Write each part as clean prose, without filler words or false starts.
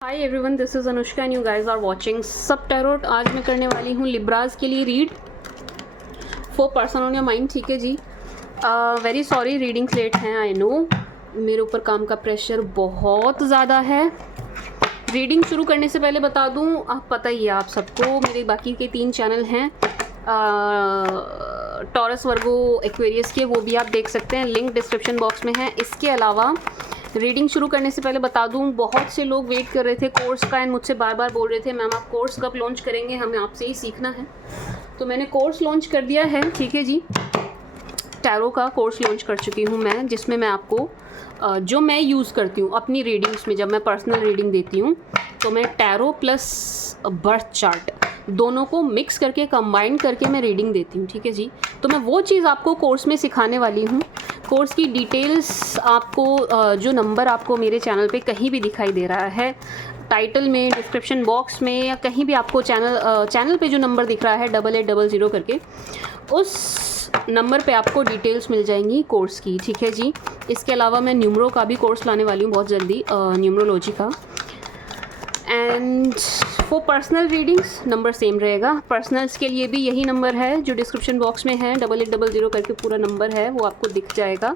Hi everyone, this is Anushka and you guys are watching सब tarot. आज मैं करने वाली हूँ लिब्राज के लिए read for person on your mind. ठीक है जी, वेरी सॉरी रीडिंग्स लेट हैं, आई नो। मेरे ऊपर काम का प्रेशर बहुत ज़्यादा है। रीडिंग शुरू करने से पहले बता दूँ, पता ही है आप सबको, मेरे बाकी के 3 चैनल हैं टॉरस, वर्गो, एक्वेरियस के, वो भी आप देख सकते हैं, लिंक डिस्क्रिप्शन बॉक्स में है। इसके अलावा रीडिंग शुरू करने से पहले बता दूं, बहुत से लोग वेट कर रहे थे कोर्स का एंड मुझसे बार बार बोल रहे थे मैम आप कोर्स कब लॉन्च करेंगे, हमें आपसे ही सीखना है। तो मैंने कोर्स लॉन्च कर दिया है। ठीक है जी, टैरो का कोर्स लॉन्च कर चुकी हूँ मैं, जिसमें मैं आपको जो मैं यूज़ करती हूँ अपनी रीडिंग्स में, जब मैं पर्सनल रीडिंग देती हूँ तो मैं टैरो प्लस बर्थ चार्ट दोनों को मिक्स करके कंबाइन करके मैं रीडिंग देती हूँ। ठीक है जी, तो मैं वो चीज़ आपको कोर्स में सिखाने वाली हूँ। कोर्स की डिटेल्स आपको जो नंबर आपको मेरे चैनल पे कहीं भी दिखाई दे रहा है, टाइटल में, डिस्क्रिप्शन बॉक्स में, या कहीं भी आपको चैनल पे जो नंबर दिख रहा है 8800 करके, उस नंबर पे आपको डिटेल्स मिल जाएंगी कोर्स की। ठीक है जी, इसके अलावा मैं न्यूमरो का भी कोर्स लाने वाली हूँ बहुत जल्दी, न्यूमरोलॉजी का। And for personal readings number same रहेगा। पर्सनल्स के लिए भी यही नंबर है जो डिस्क्रिप्शन बॉक्स में है, 8800 करके पूरा नंबर है, वो आपको दिख जाएगा।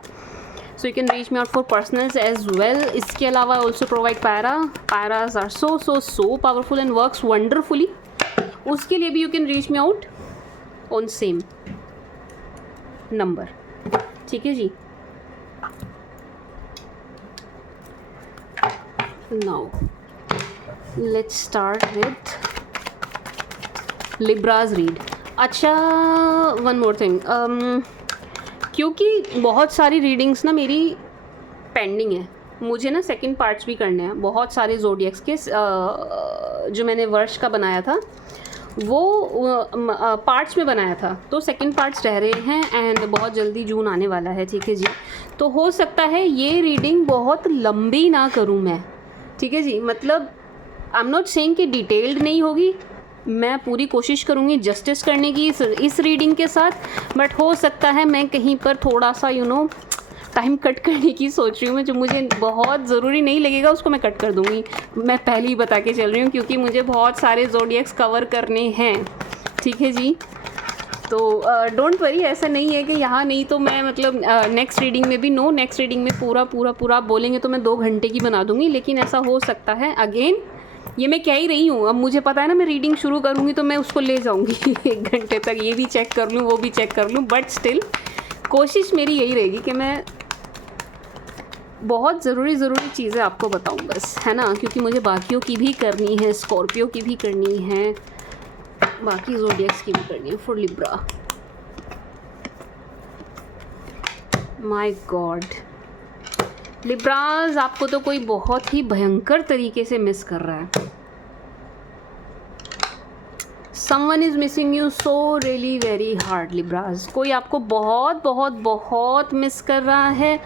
So you can reach me out for personals as well. इसके अलावा I also provide prayers are so powerful and works wonderfully. उसके लिए भी you can reach me out on same number. ठीक है जी, now let's start with Libras read. अच्छा, one more thing, क्योंकि बहुत सारी रीडिंग्स ना मेरी पेंडिंग है, मुझे ना सेकंड पार्ट्स भी करने हैं बहुत सारे ज़ोडिएक्स के। जो मैंने वर्ष का बनाया था वो पार्ट्स में बनाया था, तो सेकंड पार्ट्स रह रहे हैं एंड बहुत जल्दी जून आने वाला है। ठीक है जी, तो हो सकता है ये रीडिंग बहुत लंबी ना करूँ मैं। ठीक है जी, मतलब आई एम नॉट सेइंग कि डिटेल्ड नहीं होगी, मैं पूरी कोशिश करूँगी जस्टिस करने की इस रीडिंग के साथ, बट हो सकता है मैं कहीं पर थोड़ा सा टाइम कट करने की सोच रही हूँ। जो मुझे बहुत ज़रूरी नहीं लगेगा उसको मैं कट कर दूँगी, मैं पहले ही बता के चल रही हूँ, क्योंकि मुझे बहुत सारे ज़ोडिएक्स कवर करने हैं। ठीक है जी, तो डोंट वरी, ऐसा नहीं है कि यहाँ नहीं तो मैं मतलब नेक्स्ट रीडिंग में भी नेक्स्ट रीडिंग में पूरा आप बोलेंगे तो मैं 2 घंटे की बना दूँगी, लेकिन ऐसा हो सकता है। अगेन ये मैं कह ही रही हूँ, अब मुझे पता है ना मैं रीडिंग शुरू करूँगी तो मैं उसको ले जाऊँगी 1 घंटे तक, ये भी चेक कर लूँ वो भी चेक कर लूँ, बट स्टिल कोशिश मेरी यही रहेगी कि मैं बहुत ज़रूरी चीज़ें आपको बताऊँ बस, है ना, क्योंकि मुझे बाकियों की भी करनी है, स्कॉर्पियो की भी करनी है, बाकी ज़ोडिएक्स की भी करनी है फॉर लिब्रा। माय गॉड लिब्राज, आपको तो कोई बहुत ही भयंकर तरीके से मिस कर रहा है। Someone is missing you so really very hard लिब्राज। कोई आपको बहुत मिस कर रहा है,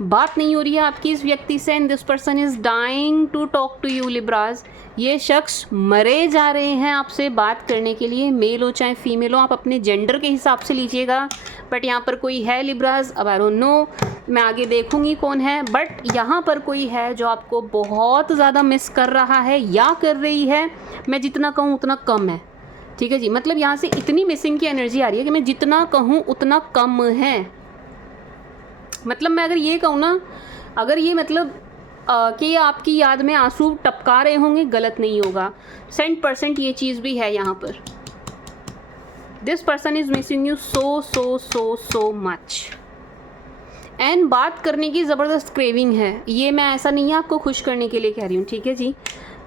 बात नहीं हो रही है आपकी इस व्यक्ति से, and this person is dying to talk to you Libras. ये शख्स मरे जा रहे हैं आपसे बात करने के लिए, मेल हो चाहे फीमेल हो, आप अपने जेंडर के हिसाब से लीजिएगा, बट यहाँ पर कोई है लिब्राज। अब आई डोंट नो, मैं आगे देखूंगी कौन है, बट यहाँ पर कोई है जो आपको बहुत ज़्यादा मिस कर रहा है या कर रही है। मैं जितना कहूँ उतना कम है। ठीक है जी, मतलब यहाँ से इतनी मिसिंग की एनर्जी आ रही है कि मैं जितना कहूँ उतना कम है। मतलब मैं अगर ये कहूँ ना, अगर ये मतलब कि आपकी याद में आंसू टपका रहे होंगे, गलत नहीं होगा, 100% ये चीज़ भी है यहाँ पर। This person is missing you so much, and बात करने की ज़बरदस्त क्रेविंग है। ये मैं ऐसा नहीं है आपको खुश करने के लिए कह रही हूँ। ठीक है जी,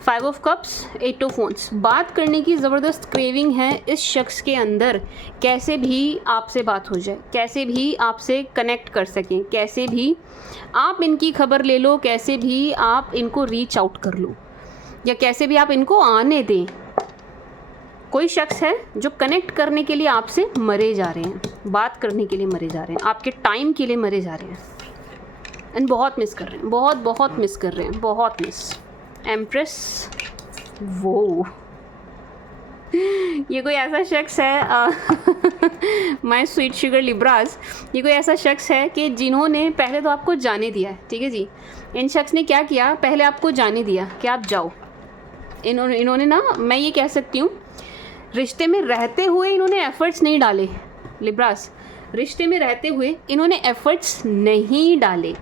5 ऑफ कप्स, 8 ऑफ वॉन्ड्स, बात करने की ज़बरदस्त क्रेविंग है इस शख्स के अंदर। कैसे भी आपसे बात हो जाए, कैसे भी आपसे कनेक्ट कर सकें, कैसे भी आप इनकी खबर ले लो, कैसे भी आप इनको रीच आउट कर लो, या कैसे भी आप इनको आने दें। कोई शख्स है जो कनेक्ट करने के लिए आपसे मरे जा रहे हैं, बात करने के लिए मरे जा रहे हैं, आपके टाइम के लिए मरे जा रहे हैं, एंड बहुत मिस कर रहे हैं, बहुत मिस कर रहे हैं, बहुत मिस। एम्प्रेस, वो ये कोई ऐसा शख्स है माय स्वीट शुगर लिब्राज, ये कोई ऐसा शख्स है कि जिन्होंने पहले तो आपको जाने दिया है। ठीक है जी, इन शख्स ने क्या किया, पहले आपको जाने दिया कि आप जाओ, इन्होंने ना, मैं ये कह सकती हूँ, रिश्ते में रहते हुए इन्होंने एफर्ट्स नहीं डाले। लिब्रास, रिश्ते में रहते हुए इन्होंने एफर्ट्स नहीं डाले।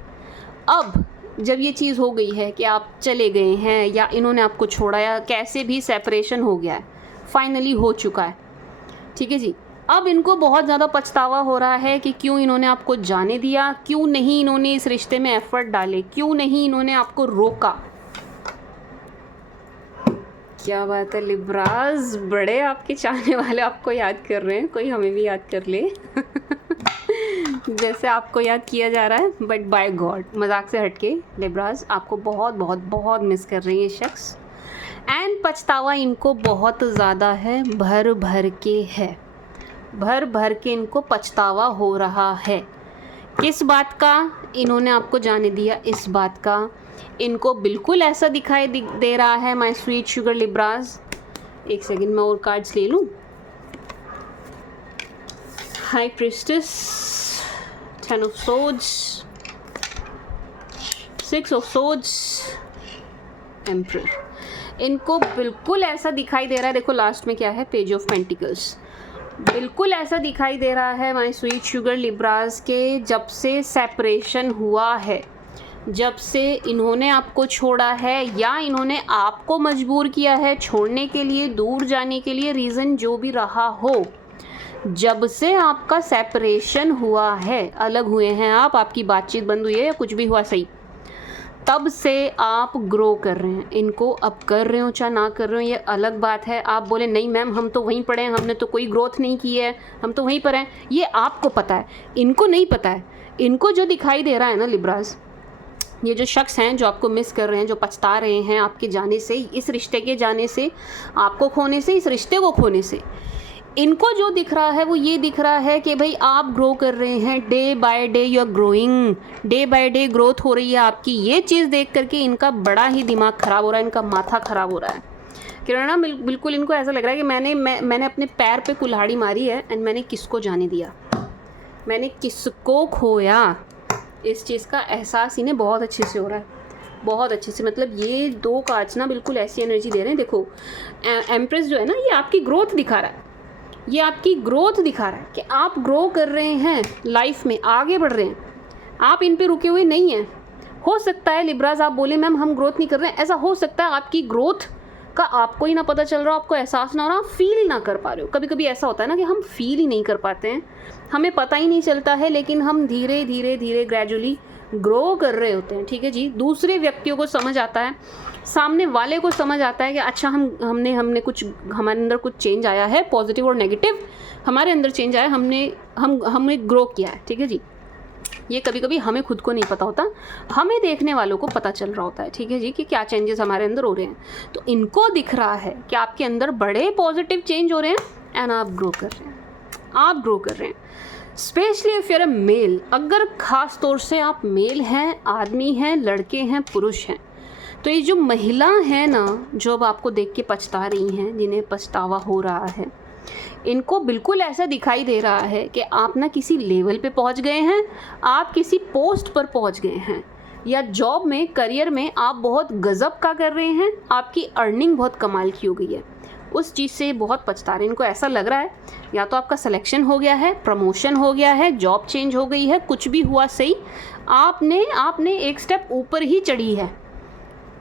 अब जब ये चीज़ हो गई है कि आप चले गए हैं या इन्होंने आपको छोड़ा या कैसे भी सेपरेशन हो गया है, फाइनली हो चुका है, ठीक है जी, अब इनको बहुत ज़्यादा पछतावा हो रहा है कि क्यों इन्होंने आपको जाने दिया, क्यों नहीं इन्होंने इस रिश्ते में एफर्ट डाले, क्यों नहीं इन्होंने आपको रोका। क्या बात है लिब्रास, बड़े आपके चाहने वाले आपको याद कर रहे हैं, कोई हमें भी याद कर ले जैसे आपको याद किया जा रहा है, बट बाय गॉड, मजाक से हटके लिब्रास आपको बहुत बहुत बहुत मिस कर रही है ये शख्स। एंड पछतावा इनको बहुत ज़्यादा है, भर भर के है, भर भर के इनको पछतावा हो रहा है। किस बात का? इन्होंने आपको जाने दिया, इस बात का। इनको बिल्कुल ऐसा दिखाई दे रहा है माय स्वीट शुगर लिब्रास। एक सेकंड मैं और कार्ड्स ले लूँ। High priestess, 10 of swords, 6 of swords, emperor. इनको बिल्कुल ऐसा दिखाई दे रहा है, देखो लास्ट में क्या है, पेज ऑफ पेंटिकल्स। बिल्कुल ऐसा दिखाई दे रहा है माय स्वीट शुगर लिब्रास के जब से सेपरेशन हुआ है, जब से इन्होंने आपको छोड़ा है या इन्होंने आपको मजबूर किया है छोड़ने के लिए, दूर जाने के लिए, रीज़न जो भी रहा हो, जब से आपका सेपरेशन हुआ है, अलग हुए हैं आप, आपकी बातचीत बंद हुई है या कुछ भी हुआ सही, तब से आप ग्रो कर रहे हैं। इनको अब कर रहे हो चाहे ना कर रहे हो ये अलग बात है। आप बोले नहीं मैम हम तो वहीं पड़े हैं, हमने तो कोई ग्रोथ नहीं की है, हम तो वहीं पर हैं, ये आपको पता है, इनको नहीं पता है। इनको जो दिखाई दे रहा है ना लिब्रास, ये जो शख्स हैं जो आपको मिस कर रहे हैं, जो पछता रहे हैं आपके जाने से, इस रिश्ते के जाने से, आपको खोने से, इस रिश्ते को खोने से, इनको जो दिख रहा है वो ये दिख रहा है कि भाई आप ग्रो कर रहे हैं, day by day you are growing, day by day growth हो रही है आपकी। ये चीज़ देख करके इनका बड़ा ही दिमाग ख़राब हो रहा है, इनका माथा ख़राब हो रहा है। किरणा बिल्कुल इनको ऐसा लग रहा है कि मैंने अपने पैर पे कुल्हाड़ी मारी है एंड मैंने किसको जाने दिया, मैंने किसको खोया। इस चीज़ का एहसास इन्हें बहुत अच्छे से हो रहा है, बहुत अच्छे से। मतलब ये दो कार्ड्स ना बिल्कुल ऐसी एनर्जी दे रहे हैं। देखो एम्प्रेस जो है ना, ये आपकी ग्रोथ दिखा रहा है, ये आपकी ग्रोथ दिखा रहा है कि आप ग्रो कर रहे हैं लाइफ में, आगे बढ़ रहे हैं, आप इन पे रुके हुए नहीं हैं। हो सकता है लिब्रास आप बोले मैम हम ग्रोथ नहीं कर रहे हैं, ऐसा हो सकता है आपकी ग्रोथ का आपको ही ना पता चल रहा हो, आपको एहसास ना हो रहा, आप फील ना कर पा रहे हो। कभी कभी ऐसा होता है ना कि हम फील ही नहीं कर पाते हैं, हमें पता ही नहीं चलता है, लेकिन हम धीरे धीरे धीरे ग्रेजुअली ग्रो कर रहे होते हैं, ठीक है जी। दूसरे व्यक्तियों को समझ आता है, सामने वाले को समझ आता है कि अच्छा हमने कुछ, हमारे अंदर कुछ चेंज आया है, पॉजिटिव और नेगेटिव हमारे अंदर चेंज आया, हमने ग्रो किया है, ठीक है जी। ये कभी कभी हमें खुद को नहीं पता होता, हमें देखने वालों को पता चल रहा होता है, ठीक है जी, कि क्या चेंजेस हमारे अंदर हो रहे हैं। तो इनको दिख रहा है कि आपके अंदर बड़े पॉजिटिव चेंज हो रहे हैं एंड आप ग्रो कर रहे हैं, आप ग्रो कर रहे हैं। Specially if you're a male, अगर ख़ास तौर से आप मेल हैं, आदमी हैं, लड़के हैं, पुरुष हैं, तो ये जो महिला है ना, जो अब आपको देख के पछता रही हैं, जिन्हें पछतावा हो रहा है, इनको बिल्कुल ऐसा दिखाई दे रहा है कि आप ना किसी लेवल पे पहुंच गए हैं, आप किसी पोस्ट पर पहुंच गए हैं, या जॉब में, करियर में आप बहुत गज़ब का कर रहे हैं, आपकी अर्निंग बहुत कमाल की हो गई है, उस चीज़ से बहुत पछता रहे हैं। इनको ऐसा लग रहा है या तो आपका सिलेक्शन हो गया है, प्रमोशन हो गया है, जॉब चेंज हो गई है, कुछ भी हुआ सही, आपने एक स्टेप ऊपर ही चढ़ी है,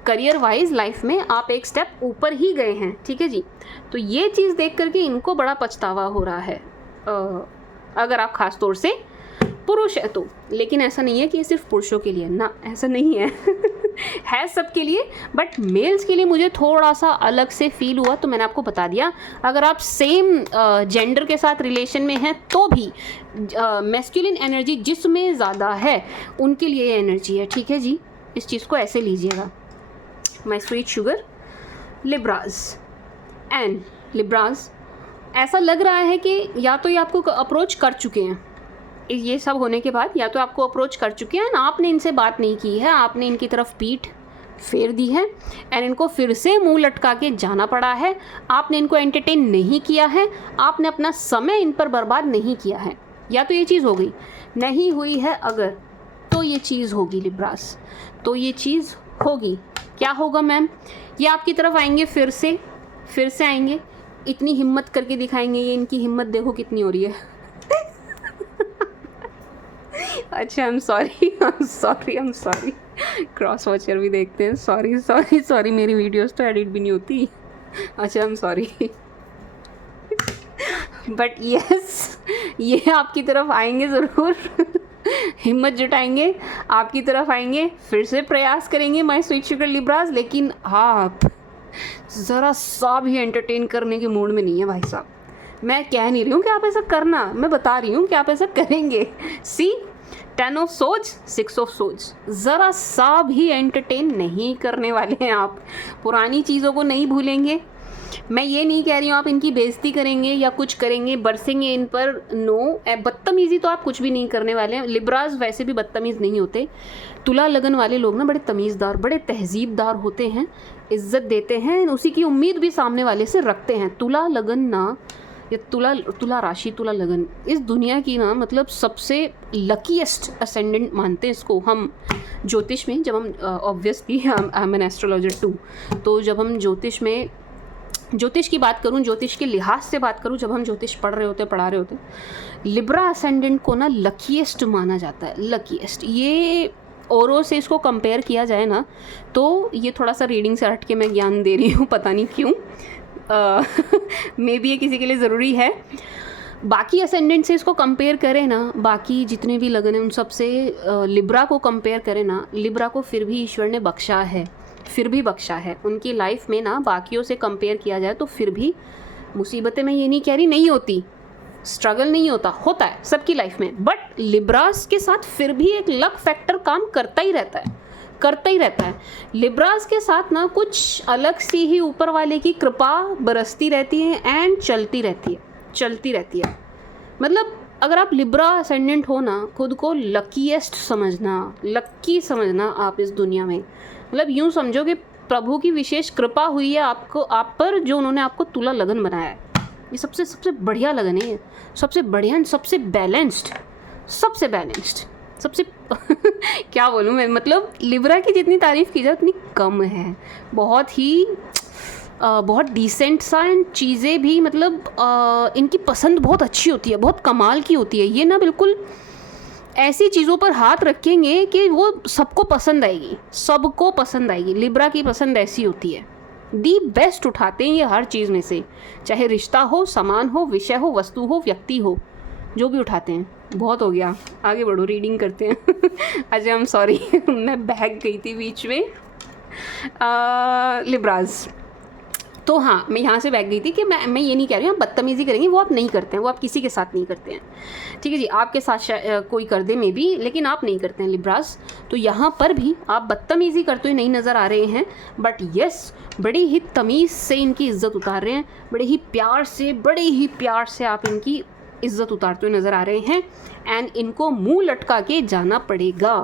करियर वाइज लाइफ में आप एक स्टेप ऊपर ही गए हैं, ठीक है जी। तो ये चीज़ देख करके इनको बड़ा पछतावा हो रहा है, अगर आप ख़ास तौर से पुरुष है तो। लेकिन ऐसा नहीं है कि ये सिर्फ पुरुषों के लिए, ना ऐसा नहीं है है सबके लिए, बट मेल्स के लिए मुझे थोड़ा सा अलग से फील हुआ, तो मैंने आपको बता दिया। अगर आप सेम जेंडर के साथ रिलेशन में हैं तो भी मैस्कुलिन एनर्जी जिसमें ज़्यादा है उनके लिए ये एनर्जी है, ठीक है जी। इस चीज़ को ऐसे लीजिएगा। My sweet sugar Libras and Libras, ऐसा लग रहा है कि या तो ये आपको अप्रोच कर चुके हैं, ये सब होने के बाद या तो आपको अप्रोच कर चुके हैं, आपने इनसे बात नहीं की है, आपने इनकी तरफ पीठ फेर दी है एंड इनको फिर से मुंह लटका के जाना पड़ा है, आपने इनको एंटरटेन नहीं किया है, आपने अपना समय इन पर बर्बाद नहीं किया है। या तो ये चीज़ हो गई, नहीं हुई है अगर, तो ये चीज़ होगी लिब्रास, तो ये चीज़ होगी। क्या होगा मैम? ये आपकी तरफ आएंगे, फिर से आएंगे, इतनी हिम्मत करके दिखाएंगे, ये इनकी हिम्मत देखो कितनी हो रही है। अच्छा, आई एम सॉरी, क्रॉस वॉचर भी देखते हैं। सॉरी, मेरी वीडियोस तो एडिट भी नहीं होती। अच्छा, आई एम सॉरी। बट यस, ये आपकी तरफ आएंगे ज़रूर। हिम्मत जुटाएंगे, आपकी तरफ आएंगे, फिर से प्रयास करेंगे माय स्वीट शुगर लिब्रास। लेकिन आप ज़रा सा भी एंटरटेन करने के मूड में नहीं है भाई साहब। मैं कह नहीं रही हूँ कि आप ऐसा करना, मैं बता रही हूँ कि आप ऐसा करेंगे। सी 10 ऑफ सोज, 6 ऑफ सोज, ज़रा सा भी एंटरटेन नहीं करने वाले हैं आप। पुरानी चीज़ों को नहीं भूलेंगे। मैं ये नहीं कह रही हूँ आप इनकी बेइज्जती करेंगे या कुछ करेंगे, बरसेंगे इन पर, नो। बदतमीज़ी तो आप कुछ भी नहीं करने वाले हैं। लिब्रास वैसे भी बदतमीज़ नहीं होते। तुला लगन वाले लोग ना बड़े तमीज़दार, बड़े तहजीबदार होते हैं, इज्जत देते हैं, उसी की उम्मीद भी सामने वाले से रखते हैं। तुला लगन ना, या तुला राशि, तुला लगन इस दुनिया की ना मतलब सबसे लकीएस्ट असेंडेंट मानते हैं इसको हम ज्योतिष में। जब हम obviously I am an astrologer too, तो जब हम ज्योतिष की बात करूं, ज्योतिष के लिहाज से बात करूं, जब हम ज्योतिष पढ़ा रहे होते, लिब्रा असेंडेंट को ना लकीएस्ट माना जाता है, लकीएस्ट। ये औरों से इसको कंपेयर किया जाए ना, तो ये थोड़ा सा रीडिंग से हट के मैं ज्ञान दे रही हूँ, पता नहीं क्यों। मे बी ये किसी के लिए ज़रूरी है। बाकी असेंडेंट से इसको कंपेयर करें ना, बाकी जितने भी लगन हैं उन सब से लिब्रा को कंपेयर करें ना, लिब्रा को फिर भी ईश्वर ने बख्शा है, उनकी लाइफ में ना बाकियों से कंपेयर किया जाए तो फिर भी मुसीबतें, मैं ये नहीं कह रही नहीं होती, स्ट्रगल नहीं होता है सबकी लाइफ में, बट लिब्रास के साथ फिर भी एक लक फैक्टर काम करता ही रहता है। लिब्रास के साथ ना कुछ अलग सी ही ऊपर वाले की कृपा बरसती रहती है एंड चलती रहती है। मतलब अगर आप लिब्रा असेंडेंट हो ना, खुद को लकीएस्ट लक्की समझना आप इस दुनिया में। मतलब यूँ समझो कि प्रभु की विशेष कृपा हुई है आप पर, जो उन्होंने आपको तुला लगन बनाया है। ये सबसे बढ़िया लगन है, सबसे बढ़िया, सबसे बैलेंस्ड सबसे क्या बोलूँ मैं, मतलब लिब्रा की जितनी तारीफ़ की जाए उतनी कम है। बहुत डिसेंट सा, एंड चीज़ें भी मतलब इनकी पसंद बहुत अच्छी होती है, बहुत कमाल की होती है। ये ना बिल्कुल ऐसी चीज़ों पर हाथ रखेंगे कि वो सबको पसंद आएगी। लिब्रा की पसंद ऐसी होती है, दी बेस्ट उठाते हैं ये हर चीज़ में से, चाहे रिश्ता हो, सामान हो, विषय हो, वस्तु हो, व्यक्ति हो, जो भी उठाते हैं। बहुत हो गया, आगे बढ़ो, रीडिंग करते हैं। अच्छा, आई एम सॉरी, मैं बहक गई थी बीच में। लिब्रास, तो हाँ, मैं यहाँ से बैठ गई थी कि मैं ये नहीं कह रही हूँ आप बदतमीज़ी करेंगे, वो आप नहीं करते हैं, वो आप किसी के साथ नहीं करते हैं, ठीक है जी। आपके साथ कोई कर दे मे बी, लेकिन आप नहीं करते हैं लिब्रास। तो यहाँ पर भी आप बदतमीज़ी करते हुए नहीं नज़र आ रहे हैं, बट यस, बड़ी ही तमीज़ से इनकी इज़्ज़त उतार रहे हैं, बड़े ही प्यार से आप इनकी इज़्ज़त उतारते हुए नज़र आ रहे हैं। एंड इनको मुँह लटका के जाना पड़ेगा।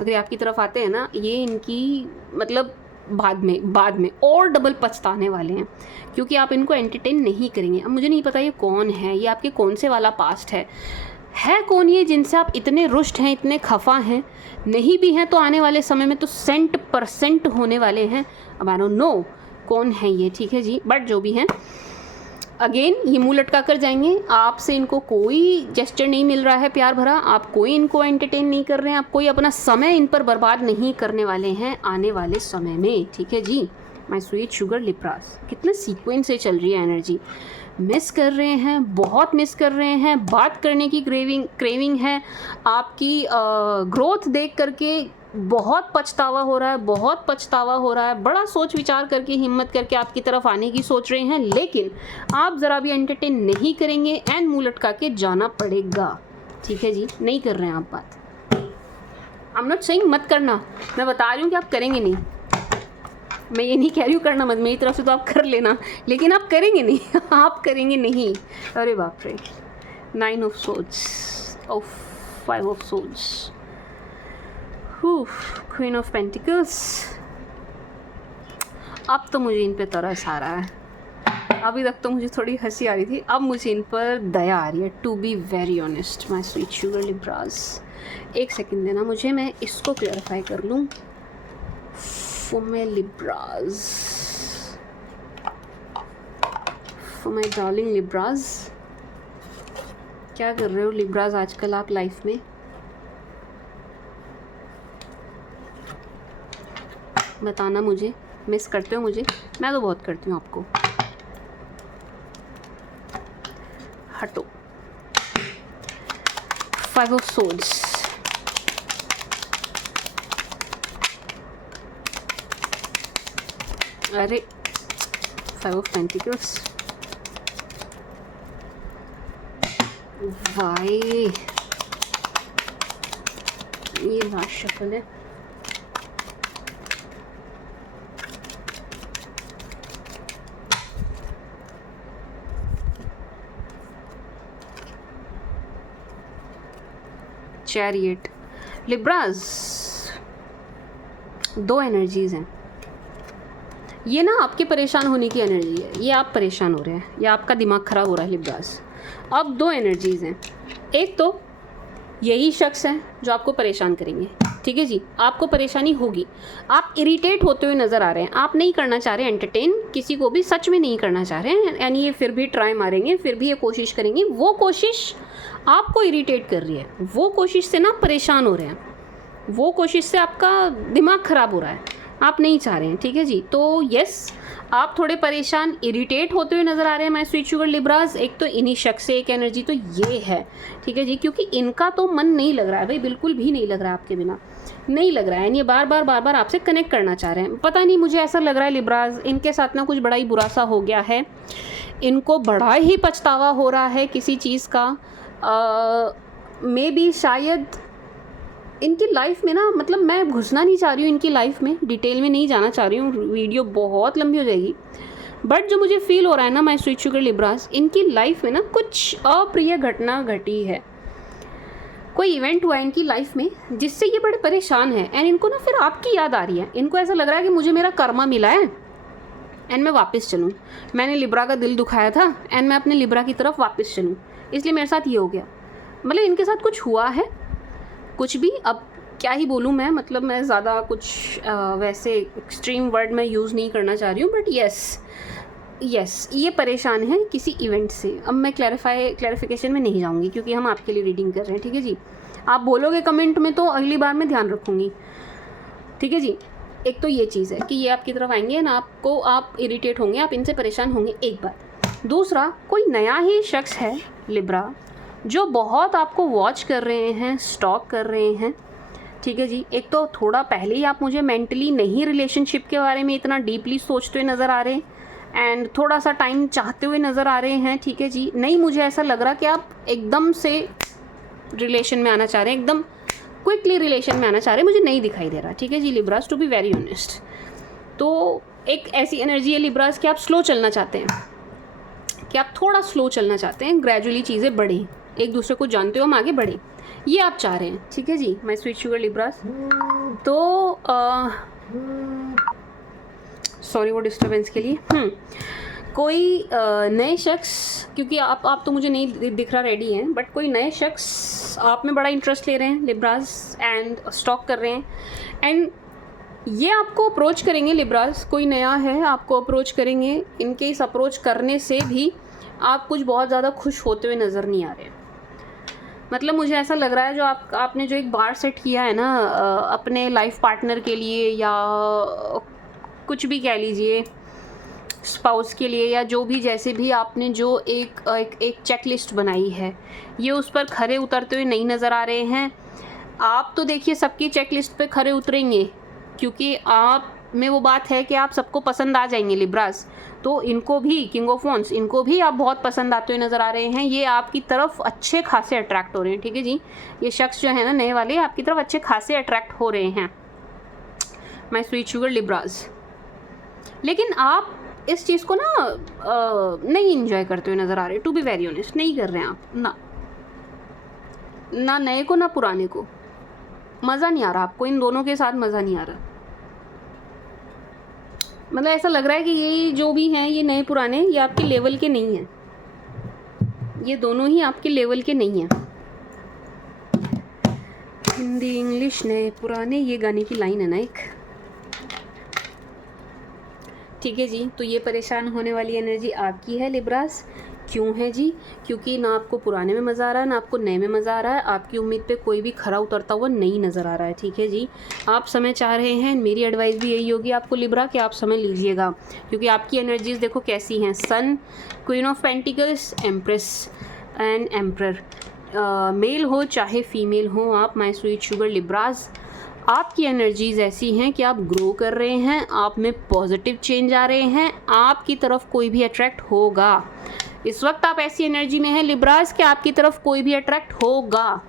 अगर आपकी तरफ आते हैं ना, ये इनकी मतलब बाद में और डबल पछताने वाले हैं, क्योंकि आप इनको एंटरटेन नहीं करेंगे। अब मुझे नहीं पता ये कौन है, ये आपके कौन से वाला पास्ट है कौन ये जिनसे आप इतने रुष्ट हैं, इतने खफा हैं। नहीं भी हैं तो आने वाले समय में तो 100% होने वाले हैं। अब आई डोंट नो कौन है ये, ठीक है जी, बट जो भी हैं, अगेन ये मुंह लटका कर जाएंगे। आपसे इनको कोई जेस्चर नहीं मिल रहा है प्यार भरा, आप कोई इनको एंटरटेन नहीं कर रहे हैं, आप कोई अपना समय इन पर बर्बाद नहीं करने वाले हैं आने वाले समय में, ठीक है जी। माय स्वीट शुगर लिब्रास, कितने सीक्वेंस से चल रही है एनर्जी। मिस कर रहे हैं, बहुत मिस कर रहे हैं, बात करने की क्रेविंग है, आपकी ग्रोथ देख करके बहुत पछतावा हो रहा है, बड़ा सोच विचार करके, हिम्मत करके आपकी तरफ आने की सोच रहे हैं, लेकिन आप ज़रा भी एंटरटेन नहीं करेंगे एंड मुँह लटका के जाना पड़ेगा, ठीक है जी। नहीं कर रहे हैं आप बात, आई एम नॉट सेइंग मत करना, मैं बता रही हूँ कि आप करेंगे नहीं। मैं ये नहीं कह रही हूँ करना मत, मेरी तरफ से तो आप कर लेना, लेकिन आप करेंगे नहीं। आप करेंगे नहीं। अरे बाप रे, 9 of swords, 5 of swords, queen of pentacles. अब तो मुझे इन पे तरस आ रहा है। अभी तक तो मुझे थोड़ी हंसी आ रही थी, अब मुझे इन पर दया आ रही है, to be very honest my sweet sugar Libras. एक सेकंड देना मुझे, मैं इसको क्लैरिफाई कर लूँ। For my Libras, for my darling Libras. क्या कर रहे हो लिब्राज आजकल आप लाइफ में? बताना मुझे, मिस करते हो मुझे? मैं तो बहुत करती हूँ आपको। हटो। 5 ऑफ सोर्ड्स। अरे 5 ऑफ पेंटिकल्स। वाई, ये लास्ट शफल है। चैरियट। लिब्रास, 2 एनर्जीज हैं। ये ना आपके परेशान होने की एनर्जी है, ये आप परेशान हो रहे हैं, ये आपका दिमाग ख़राब हो रहा है लिब्रास। अब 2 एनर्जीज़ हैं। एक तो यही शख्स है जो आपको परेशान करेंगे, ठीक है जी, आपको परेशानी होगी, आप इरिटेट होते हुए नज़र आ रहे हैं, आप नहीं करना चाह रहे एंटरटेन किसी को भी, सच में नहीं करना चाह रहे हैं, यानी ये फिर भी ट्राई मारेंगे, फिर भी ये कोशिश करेंगे, वो कोशिश आपको इरिटेट कर रही है, वो कोशिश से ना परेशान हो रहे हैं, वो कोशिश से आपका दिमाग ख़राब हो रहा है, आप नहीं चाह रहे हैं, ठीक है जी। तो यस, आप थोड़े परेशान इरिटेट होते हुए नज़र आ रहे हैं माय स्वीट शुगर लिब्रास। एक तो इन्हीं शख्स से एक एनर्जी तो ये है, ठीक है जी, क्योंकि इनका तो मन नहीं लग रहा है भाई, बिल्कुल भी नहीं लग रहा है आपके बिना, नहीं लग रहा है, ये बार बार आपसे कनेक्ट करना चाह रहे हैं। पता नहीं, मुझे ऐसा लग रहा है लिब्रास, इनके साथ ना कुछ बड़ा ही बुरा सा हो गया है, इनको बड़ा ही पछतावा हो रहा है किसी चीज़ का। मे बी शायद इनकी लाइफ में ना, मतलब मैं घुसना नहीं चाह रही हूँ इनकी लाइफ में, डिटेल में नहीं जाना चाह रही हूँ, वीडियो बहुत लंबी हो जाएगी, बट जो मुझे फील हो रहा है ना माय स्वीट शुगर लिब्रास, इनकी लाइफ में ना कुछ अप्रिय घटना घटी है, कोई इवेंट हुआ है इनकी लाइफ में जिससे ये बड़े परेशान हैं, एंड इनको ना फिर आपकी याद आ रही है, इनको ऐसा लग रहा है कि मुझे मेरा कर्मा मिला है एंड मैं वापस चलूँ, मैंने लिब्रा का दिल दुखाया था एंड मैं अपने लिब्रा की तरफ वापस चलूँ, इसलिए मेरे साथ ये हो गया। मतलब इनके साथ कुछ हुआ है, कुछ भी, अब क्या ही बोलूँ मैं, मतलब मैं ज़्यादा कुछ वैसे एक्सट्रीम वर्ड मैं यूज़ नहीं करना चाह रही हूँ, बट यस ये परेशान है किसी इवेंट से। अब मैं क्लैरिफिकेशन में नहीं जाऊँगी क्योंकि हम आपके लिए रीडिंग कर रहे हैं, ठीक है जी। आप बोलोगे कमेंट में तो अगली बार मैं ध्यान रखूँगी, ठीक है जी। एक तो ये चीज़ है कि ये आपकी तरफ आएंगे ना, आप इरिटेट होंगे, आप इनसे परेशान होंगे, एक बात। दूसरा, कोई नया ही शख्स है लिब्रा जो बहुत आपको वॉच कर रहे हैं, स्टॉक कर रहे हैं, ठीक है जी। एक तो थोड़ा पहले ही आप मुझे मेंटली नहीं रिलेशनशिप के बारे में इतना डीपली सोचते हुए नज़र आ रहे हैं, एंड थोड़ा सा टाइम चाहते हुए नज़र आ रहे हैं, ठीक है जी। नहीं, मुझे ऐसा लग रहा कि आप एकदम से रिलेशन में आना चाह रहे हैं, एकदम क्विकली रिलेशन में आना चाह रहे हैं, मुझे नहीं दिखाई दे रहा, ठीक है जी Libras, to be very honest. तो एक ऐसी एनर्जी है लिब्रास कि आप स्लो चलना चाहते हैं, कि आप थोड़ा स्लो चलना चाहते हैं, ग्रेजुअली चीज़ें बढ़ें, एक दूसरे को जानते हो हम आगे बढ़े, ये आप चाह रहे हैं, ठीक है जी माय स्वीट शुगर लिब्रास। तो सॉरी वो डिस्टर्बेंस के लिए। कोई नए शख्स, क्योंकि आप तो मुझे नहीं दिख रहा रेडी हैं, बट कोई नए शख्स आप में बड़ा इंटरेस्ट ले रहे हैं लिब्रास एंड स्टॉक कर रहे हैं, एंड ये आपको अप्रोच करेंगे लिब्रास, कोई नया है आपको अप्रोच करेंगे, इनके इस अप्रोच करने से भी आप कुछ बहुत ज़्यादा खुश होते हुए नज़र नहीं आ रहे। मतलब मुझे ऐसा लग रहा है जो आपने जो एक बार सेट किया है ना अपने लाइफ पार्टनर के लिए, या कुछ भी कह लीजिए, स्पाउस के लिए, या जो भी, जैसे भी आपने जो एक चेकलिस्ट बनाई है, ये उस पर खरे उतरते हुए नहीं नज़र आ रहे हैं। आप तो देखिए सबकी चेकलिस्ट पे खरे उतरेंगे, क्योंकि आप में वो बात है कि आप सबको पसंद आ जाएंगे लिब्रास, तो इनको भी, किंग ऑफ वॉन्ड्स, इनको भी आप बहुत पसंद आते हुए नज़र आ रहे हैं, ये आपकी तरफ अच्छे खासे अट्रैक्ट हो रहे हैं, ठीक है जी। ये शख्स जो है ना नए वाले, आपकी तरफ अच्छे खासे अट्रैक्ट हो रहे हैं माय स्वीट शुगर लिब्रास। लेकिन आप इस चीज़ को ना नहीं इंजॉय करते हुए नज़र आ रहे, टू बी वेरी ऑनेस्ट, नहीं कर रहे हैं आप, ना नए को ना पुराने को, मज़ा नहीं आ रहा आपको, इन दोनों के साथ मज़ा नहीं आ रहा। मतलब ऐसा लग रहा है कि ये जो भी हैं, ये नए पुराने, ये आपके लेवल के नहीं हैं, ये दोनों ही आपके लेवल के नहीं हैं। हिंदी इंग्लिश नए पुराने, ये गाने की लाइन है ना एक। ठीक है जी। तो ये परेशान होने वाली एनर्जी आपकी है लिब्रास। क्यों है जी? क्योंकि ना आपको पुराने में मज़ा आ रहा है ना आपको नए में मज़ा आ रहा है। आपकी उम्मीद पे कोई भी खरा उतरता हुआ नहीं नज़र आ रहा है, ठीक है जी। आप समय चाह रहे हैं, मेरी एडवाइस भी यही होगी आपको लिब्रा कि आप समय लीजिएगा, क्योंकि आपकी एनर्जीज़ देखो कैसी हैं। Sun, queen of pentacles, empress and emperor. Male हो चाहे फीमेल हो, आप माय स्वीट शुगर लिब्रास, आपकी एनर्जीज़ ऐसी हैं कि आप ग्रो कर रहे हैं, आप में पॉजिटिव चेंज आ रहे हैं, आपकी तरफ कोई भी अट्रैक्ट होगा। इस वक्त आप ऐसी एनर्जी में हैं लिब्रास कि आपकी तरफ कोई भी अट्रैक्ट होगा।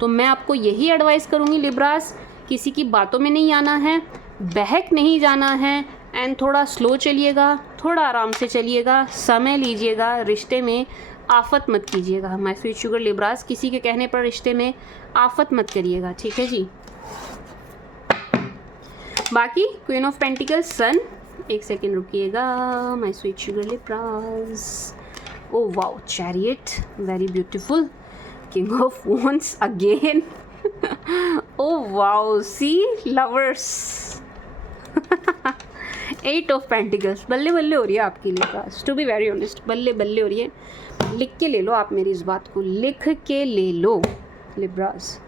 तो मैं आपको यही एडवाइस करूँगी लिब्रास, किसी की बातों में नहीं आना है, बहक नहीं जाना है, एंड थोड़ा स्लो चलिएगा, थोड़ा आराम से चलिएगा, समय लीजिएगा, रिश्ते में आफत मत कीजिएगा। माय स्वीट शुगर लिब्रास, किसी के कहने पर रिश्ते में आफत मत करिएगा, ठीक है जी। बाकी क्वीन ऑफ पेंटिकल्स, सन, एक सेकेंड रुकिएगा my sweet sugar Libras. Oh wow, chariot, very beautiful. King of wands again. Oh wow, see, lovers. 8 of pentacles, बल्ले बल्ले हो रही है आपकी Libras, to be very honest, बल्ले बल्ले हो रही है। लिख के ले लो आप मेरी इस बात को, लिख के ले लो लिब्रास।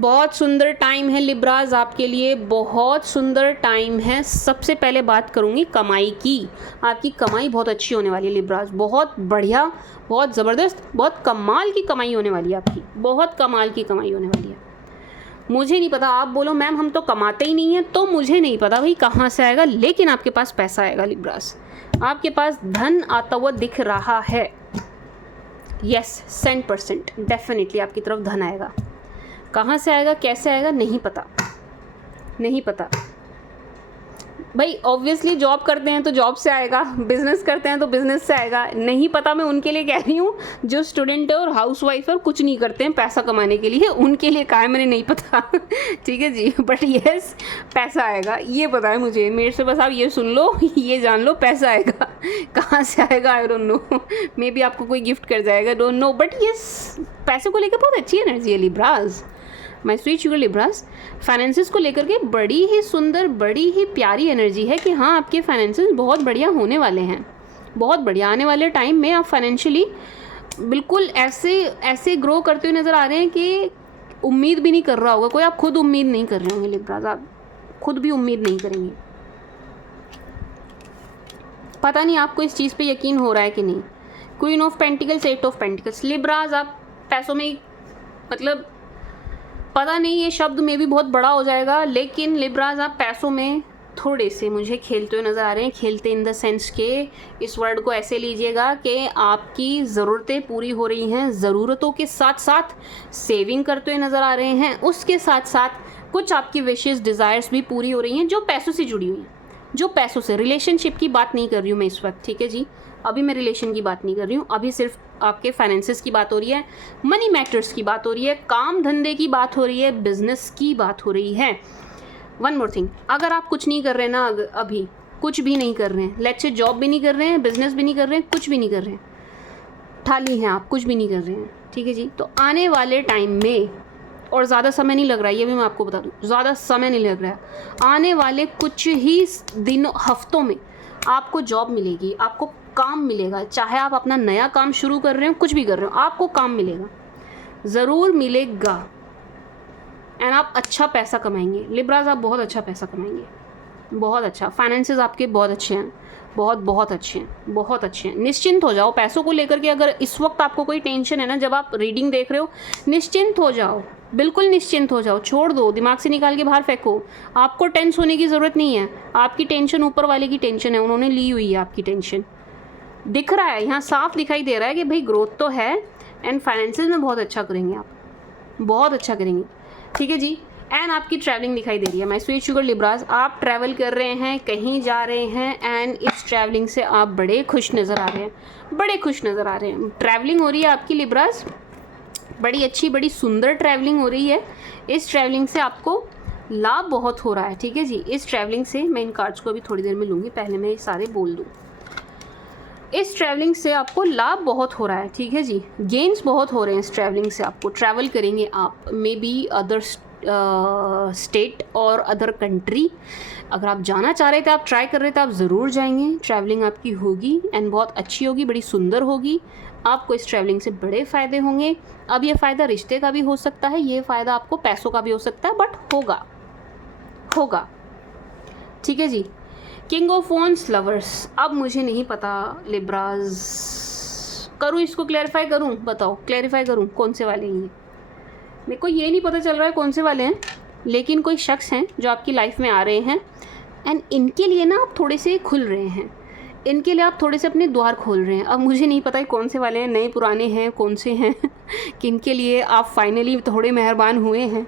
बहुत सुंदर टाइम है लिब्रास आपके लिए, बहुत सुंदर टाइम है। सबसे पहले बात करूंगी कमाई की। आपकी कमाई बहुत अच्छी होने वाली है लिब्रास, बहुत बढ़िया, बहुत ज़बरदस्त, बहुत कमाल की कमाई होने वाली है आपकी, बहुत कमाल की कमाई होने वाली है। मुझे नहीं पता, आप बोलो मैम हम तो कमाते ही नहीं हैं, तो मुझे नहीं पता भाई कहाँ से आएगा, लेकिन आपके पास पैसा आएगा लिब्रास, आपके पास धन आता हुआ दिख रहा है। यस, 100% डेफिनेटली आपकी तरफ धन आएगा। कहाँ से आएगा, कैसे आएगा, नहीं पता, नहीं पता भाई। ऑब्वियसली जॉब करते हैं तो जॉब से आएगा, बिजनेस करते हैं तो बिजनेस से आएगा। नहीं पता, मैं उनके लिए कह रही हूँ जो स्टूडेंट है और हाउसवाइफ है और कुछ नहीं करते हैं पैसा कमाने के लिए, उनके लिए कहा है मैंने, नहीं पता। ठीक है जी, बट यस पैसा आएगा, ये पता है मुझे। मेरे से बस आप ये सुन लो, ये जान लो, पैसा आएगा। कहाँ से आएगा I don't know, may be आपको कोई गिफ्ट कर जाएगा, डोंट नो, बट यस पैसे को लेकर बहुत अच्छी एनर्जी है Libras, my sweet sugar Libras. Finances को लेकर के बड़ी ही सुंदर, बड़ी ही प्यारी एनर्जी है कि हाँ आपके फाइनेंसेस बहुत बढ़िया होने वाले हैं, बहुत बढ़िया। आने वाले टाइम में आप फाइनेंशियली बिल्कुल ऐसे ग्रो करते हुए नज़र आ रहे हैं कि उम्मीद भी नहीं कर रहा होगा कोई, आप खुद उम्मीद नहीं कर रहे होंगे लिब्रास, आप खुद भी उम्मीद नहीं करेंगे। पता नहीं आपको इस चीज़ पे यकीन हो रहा है कि नहीं। Queen of pentacles, 8 of pentacles, Libras आप पैसों में, मतलब पता नहीं ये शब्द में भी बहुत बड़ा हो जाएगा, लेकिन लिब्रास आप पैसों में थोड़े से मुझे खेलते हुए नज़र आ रहे हैं। खेलते इन द सेंस के इस वर्ड को ऐसे लीजिएगा कि आपकी ज़रूरतें पूरी हो रही हैं, ज़रूरतों के साथ साथ सेविंग करते हुए नज़र आ रहे हैं, उसके साथ साथ कुछ आपकी विशेज़ डिज़ायर्स भी पूरी हो रही हैं जो पैसों से जुड़ी हुई हैं, जो पैसों से। रिलेशनशिप की बात नहीं कर रही हूँ मैं इस वक्त, ठीक है जी, अभी मैं रिलेशन की बात नहीं कर रही हूँ, अभी सिर्फ आपके फाइनेंसेस की बात हो रही है, मनी मैटर्स की बात हो रही है, काम धंधे की बात हो रही है, बिजनेस की बात हो रही है। वन मोर थिंग, अगर आप कुछ नहीं कर रहे हैं ना, अभी कुछ भी नहीं कर रहे हैं, लेट्स से जॉब भी नहीं कर रहे हैं, बिजनेस भी नहीं कर रहे हैं, कुछ भी नहीं कर रहे हैं, खाली हैं आप, कुछ भी नहीं कर रहे हैं, ठीक है जी, तो आने वाले टाइम में, और ज़्यादा समय नहीं लग रहा है, ये भी मैं आपको बता दूँ, ज़्यादा समय नहीं लग रहा है, आने वाले कुछ ही दिनों, हफ्तों में आपको जॉब मिलेगी, आपको काम मिलेगा। चाहे आप अपना नया काम शुरू कर रहे हो, कुछ भी कर रहे हो, आपको काम मिलेगा, ज़रूर मिलेगा, एंड आप अच्छा पैसा कमाएंगे लिब्रास, आप बहुत अच्छा पैसा कमाएंगे, बहुत अच्छा। फाइनेंसेस आपके बहुत अच्छे हैं, बहुत बहुत अच्छे हैं, बहुत अच्छे हैं। निश्चिंत हो जाओ पैसों को लेकर के। अगर इस वक्त आपको कोई टेंशन है ना, जब आप रीडिंग देख रहे हो, निश्चिंत हो जाओ, बिल्कुल निश्चिंत हो जाओ, छोड़ दो, दिमाग से निकाल के बाहर फेंको। आपको टेंस होने की ज़रूरत नहीं है, आपकी टेंशन ऊपर वाले की टेंशन है, उन्होंने ली हुई है आपकी टेंशन। दिख रहा है यहाँ, साफ दिखाई दे रहा है कि भाई ग्रोथ तो है, एंड फाइनेंसेस में बहुत अच्छा करेंगे आप, बहुत अच्छा करेंगे, ठीक है जी। एंड आपकी ट्रैवलिंग दिखाई दे रही है, माय स्वीट शुगर लिब्रास, आप ट्रैवल कर रहे हैं, कहीं जा रहे हैं, एंड इस ट्रैवलिंग से आप बड़े खुश नज़र आ रहे हैं, बड़े खुश नज़र आ रहे हैं। ट्रैवलिंग हो रही है आपकी लिब्रास, बड़ी अच्छी, बड़ी सुंदर ट्रैवलिंग हो रही है। इस ट्रैवलिंग से आपको लाभ बहुत हो रहा है, ठीक है जी। इस ट्रैवलिंग से, मैं इन कार्ड्स को अभी थोड़ी देर में लूँगी, पहले मैं ये सारे बोल दूँ। इस ट्रैवलिंग से आपको लाभ बहुत हो रहा है, ठीक है जी, गेन्स बहुत हो रहे हैं इस ट्रैवलिंग से। आपको ट्रैवल करेंगे आप, मे बी अदर स्टेट और अदर कंट्री। अगर आप जाना चाह रहे थे, आप ट्राई कर रहे थे, आप ज़रूर जाएंगे। ट्रैवलिंग आपकी होगी एंड बहुत अच्छी होगी, बड़ी सुंदर होगी। आपको इस ट्रैवलिंग से बड़े फ़ायदे होंगे। अब ये फ़ायदा रिश्ते का भी हो सकता है, ये फ़ायदा आपको पैसों का भी हो सकता है, बट होगा। ठीक है जी। King of wands, lovers. अब मुझे नहीं पता लिब्राज, करूँ इसको क्लैरिफाई करूँ? बताओ, क्लैरिफाई करूँ कौन से वाले हैं? मेरे को ये नहीं पता चल रहा है कौन से वाले हैं, लेकिन कोई शख्स हैं जो आपकी लाइफ में आ रहे हैं एंड इनके लिए ना आप थोड़े से खुल रहे हैं, इनके लिए आप थोड़े से अपने द्वार खोल रहे हैं। अब मुझे नहीं पता है कौन से वाले हैं, नए पुराने हैं, कौन से हैं किन के लिए आप फाइनली थोड़े मेहरबान हुए हैं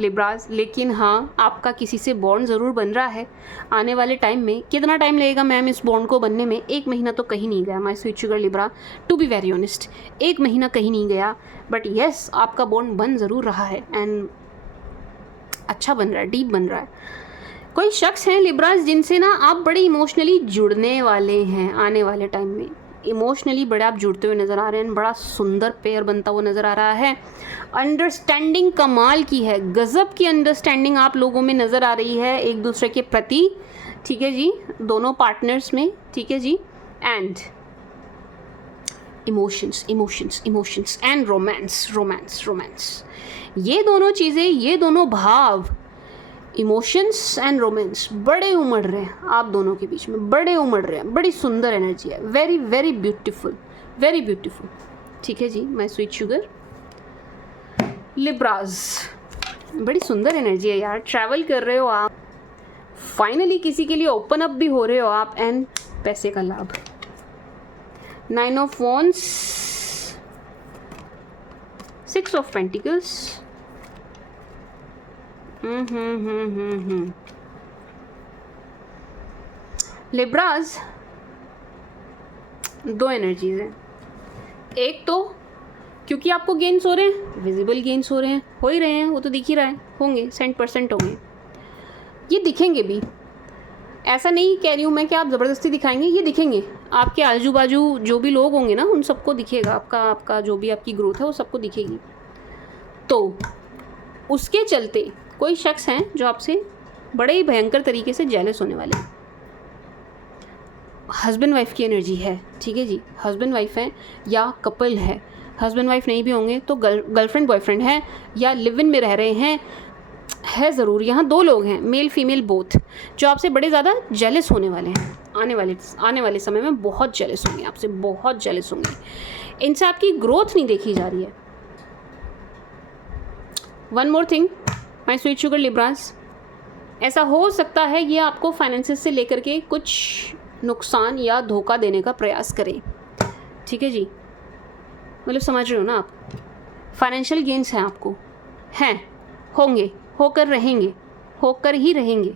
लिब्राज। लेकिन हाँ, आपका किसी से बॉन्ड ज़रूर बन रहा है आने वाले टाइम में। कितना टाइम लगेगा मैम इस बॉन्ड को बनने में? 1 महीना तो कहीं नहीं गया my sweet sugar Libra, to be very honest. 1 महीना कहीं नहीं गया, बट येस आपका बॉन्ड बन ज़रूर रहा है एंड अच्छा बन रहा है, डीप बन रहा है। कोई शख्स हैं लिब्राज जिनसे ना आप बड़े इमोशनली जुड़ने वाले हैं आने वाले टाइम में। इमोशनली बड़े आप जुड़ते हुए नज़र आ रहे हैं, बड़ा सुंदर पेयर बनता हुआ नज़र आ रहा है। अंडरस्टैंडिंग कमाल की है, गज़ब की अंडरस्टैंडिंग आप लोगों में नज़र आ रही है एक दूसरे के प्रति। ठीक है जी, दोनों पार्टनर्स में। ठीक है जी। एंड इमोशंस एंड रोमांस, ये दोनों चीज़ें, ये दोनों भाव, इमोशंस एंड रोमांस बड़े उमड़ रहे हैं आप दोनों के बीच में, बड़े उमड़ रहे हैं। बड़ी सुंदर एनर्जी है, very very beautiful, very beautiful. ठीक है जी माय स्वीट शुगर लिब्राज, बड़ी सुंदर एनर्जी है यार। ट्रैवल कर रहे हो आप, फाइनली किसी के लिए ओपन अप भी हो रहे हो आप, एंड पैसे का लाभ। 9 of wands, 6 of pentacles. लिब्राज, 2 energies हैं। एक तो क्योंकि आपको गेन्स हो रहे हैं, विजिबल गेन्स हो रहे हैं, हो ही रहे हैं, वो तो दिख ही रहा है, होंगे 100% होंगे, ये दिखेंगे भी। ऐसा नहीं कह रही हूँ मैं कि आप ज़बरदस्ती दिखाएंगे, ये दिखेंगे। आपके आजू बाजू जो भी लोग होंगे ना, उन सबको दिखेगा, आपका जो भी आपकी ग्रोथ है वो सबको दिखेगी। तो उसके चलते कोई शख्स हैं जो आपसे बड़े ही भयंकर तरीके से जेलस होने वाले हैं। हस्बैंड वाइफ की एनर्जी है। ठीक है जी, हस्बैंड वाइफ है या कपल है, हस्बैंड वाइफ नहीं भी होंगे तो गर्लफ्रेंड बॉयफ्रेंड है या लिव इन में रह रहे हैं, है ज़रूर। यहाँ 2 लोग हैं, मेल फीमेल बोथ, जो आपसे बड़े ज़्यादा जेलस होने वाले हैं। आने वाले समय में बहुत जेलस होंगे आपसे, बहुत जेलस होंगे। इनसे आपकी ग्रोथ नहीं देखी जा रही है। One more thing my sweet sugar Libras, ऐसा हो सकता है ये आपको फाइनेंसेस से लेकर के कुछ नुकसान या धोखा देने का प्रयास करें। ठीक है जी, मतलब समझ रहे हो ना आप? फाइनेंशियल गेन्स हैं आपको, हैं, होंगे, होकर रहेंगे, होकर ही रहेंगे।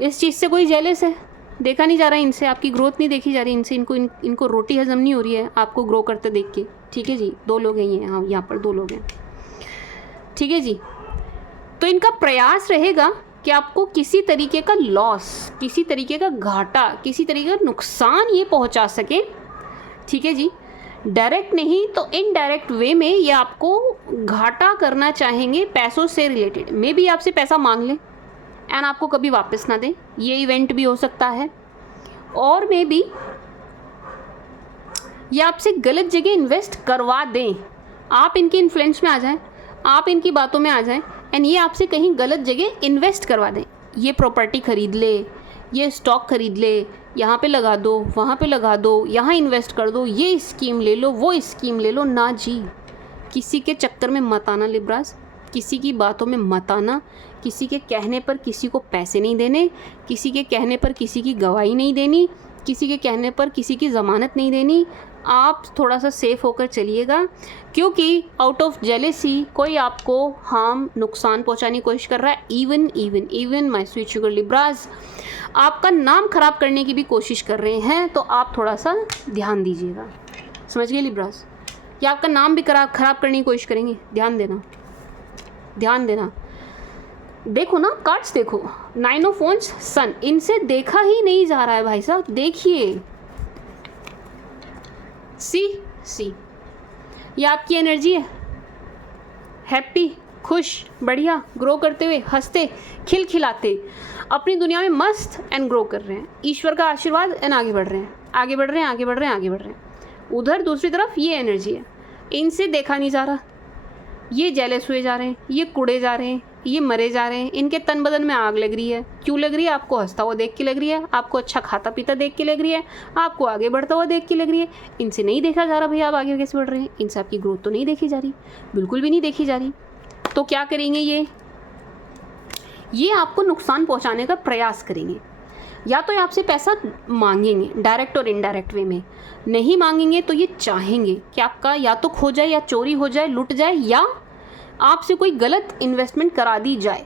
इस चीज़ से कोई जेलस है, देखा नहीं जा रहा है इनसे, आपकी ग्रोथ नहीं देखी जा रही इनसे, इनको रोटी हजम नहीं हो रही है आपको ग्रो करते देख के। ठीक है जी, 2 लोग हैं ये, हाँ यहाँ पर 2 लोग हैं। ठीक है जी, तो इनका प्रयास रहेगा कि आपको किसी तरीके का लॉस, किसी तरीके का घाटा, किसी तरीके का नुकसान ये पहुंचा सके। ठीक है जी, डायरेक्ट नहीं तो इनडायरेक्ट वे में ये आपको घाटा करना चाहेंगे पैसों से रिलेटेड। मे बी आपसे पैसा मांग लें एंड आपको कभी वापस ना दें, ये इवेंट भी हो सकता है। और मे बी ये आपसे गलत जगह इन्वेस्ट करवा दें, आप इनके इन्फ्लुएंस में आ जाएं, आप इनकी बातों में आ जाएं एंड ये आपसे कहीं गलत जगह इन्वेस्ट करवा दें। ये प्रॉपर्टी ख़रीद ले, ये स्टॉक ख़रीद ले, यहाँ पे लगा दो, वहाँ पे लगा दो, यहाँ इन्वेस्ट कर दो, ये स्कीम ले लो, वो स्कीम ले लो। ना जी, किसी के चक्कर में मत आना लिब्रास, किसी की बातों में मत आना, किसी के कहने पर किसी को पैसे नहीं देने, किसी के कहने पर किसी की गवाही नहीं देनी, किसी के कहने पर किसी की ज़मानत नहीं देनी। आप थोड़ा सा सेफ होकर चलिएगा, क्योंकि आउट ऑफ जेलेसी कोई आपको हार्म, नुकसान पहुंचाने की कोशिश कर रहा है। Even my sweet sugar Libras, आपका नाम ख़राब करने की भी कोशिश कर रहे हैं, तो आप थोड़ा सा ध्यान दीजिएगा। समझ गए लिब्रास? या आपका नाम भी ख़राब करने की कोशिश करेंगे, ध्यान देना, ध्यान देना। देखो ना कार्ड्स, देखो 9 ऑफ वॉन्ड्स, सन, इनसे देखा ही नहीं जा रहा है भाई साहब, देखिए सी ये आपकी एनर्जी है, हैप्पी, खुश, बढ़िया, ग्रो करते हुए, हंसते, खिलखिलाते, अपनी दुनिया में मस्त एंड ग्रो कर रहे हैं, ईश्वर का आशीर्वाद एंड आगे बढ़ रहे हैं, आगे बढ़ रहे हैं, आगे बढ़ रहे हैं, आगे बढ़ रहे हैं। उधर दूसरी तरफ ये एनर्जी है, इनसे देखा नहीं जा रहा, ये जेलस हुए जा रहे हैं, ये कुड़े जा रहे हैं, ये मरे जा रहे हैं, इनके तन बदन में आग लग रही है। क्यों लग रही है? आपको हंसता हुआ देख के लग रही है, आपको अच्छा खाता पीता देख के लग रही है, आपको आगे बढ़ता हुआ देख के लग रही है। इनसे नहीं देखा जा रहा भैया आप आगे कैसे बढ़ रहे हैं, इनसे आपकी ग्रोथ तो नहीं देखी जा रही, बिल्कुल भी नहीं देखी जा रही। तो क्या करेंगे ये आपको नुकसान पहुंचाने का प्रयास करेंगे। या तो ये आपसे पैसा मांगेंगे डायरेक्ट और इनडायरेक्ट वे में, नहीं मांगेंगे तो ये चाहेंगे कि आपका या तो खो जाए, या चोरी हो जाए, लुट जाए, या आपसे कोई गलत इन्वेस्टमेंट करा दी जाए।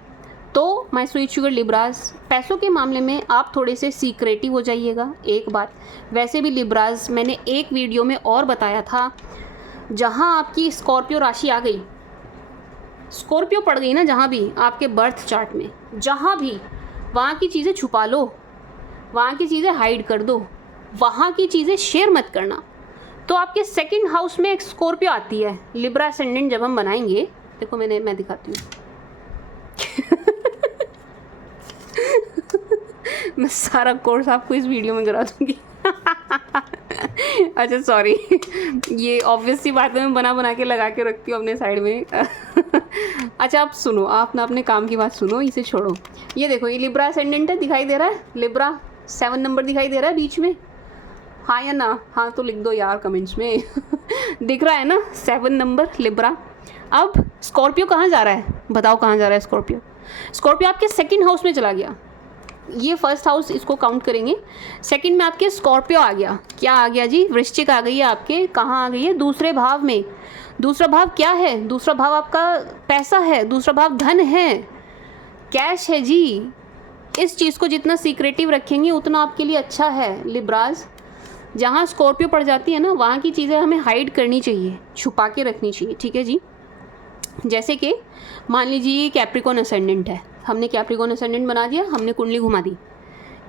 तो माय स्वीट शुगर लिब्राज, पैसों के मामले में आप थोड़े से सीक्रेटिव हो जाइएगा। एक बात, वैसे भी लिब्राज मैंने एक वीडियो में और बताया था, जहाँ आपकी स्कॉर्पियो राशि आ गई, स्कॉर्पियो पड़ गई ना जहाँ भी आपके बर्थ चार्ट में, जहाँ भी, वहाँ की चीज़ें छुपा लो, वहाँ की चीज़ें हाइड कर दो, वहाँ की चीज़ें शेयर मत करना। तो आपके सेकंड हाउस में एक स्कॉर्पियो आती है, लिब्रा असेंडेंट जब हम बनाएंगे, देखो मैं दिखाती हूँ मैं सारा कोर्स आपको इस वीडियो में करा दूँगी अच्छा सॉरी ये ऑब्वियस सी बात है, मैं बना के लगा के रखती हूँ अपने साइड में अच्छा आप सुनो, आप ना अपने काम की बात सुनो, इसे छोड़ो। ये देखो, ये लिब्रा असेंडेंट है, दिखाई दे रहा है, लिब्रा 7 नंबर दिखाई दे रहा है बीच में, हाँ या ना? हाँ तो लिख दो यार कमेंट्स में दिख रहा है ना 7 नंबर लिब्रा। अब स्कॉर्पियो कहाँ जा रहा है, बताओ कहाँ जा रहा है स्कॉर्पियो? स्कॉर्पियो आपके सेकंड हाउस में चला गया। ये फर्स्ट हाउस इसको काउंट करेंगे, सेकंड में आपके स्कॉर्पियो आ गया। क्या आ गया जी? वृश्चिक आ गई है आपके, कहाँ आ गई है? दूसरे भाव में। दूसरा भाव क्या है? दूसरा भाव आपका पैसा है, दूसरा भाव धन है, कैश है जी। इस चीज़ को जितना सीक्रेटिव रखेंगे उतना आपके लिए अच्छा है लिब्राज। जहाँ स्कॉर्पियो पड़ जाती है ना, वहाँ की चीज़ें हमें हाइड करनी चाहिए, छुपा के रखनी चाहिए, ठीक है जी। जैसे कि मान लीजिए कैप्रिकॉन असेंडेंट है, हमने कैप्रिकॉन असेंडेंट बना दिया, हमने कुंडली घुमा दी,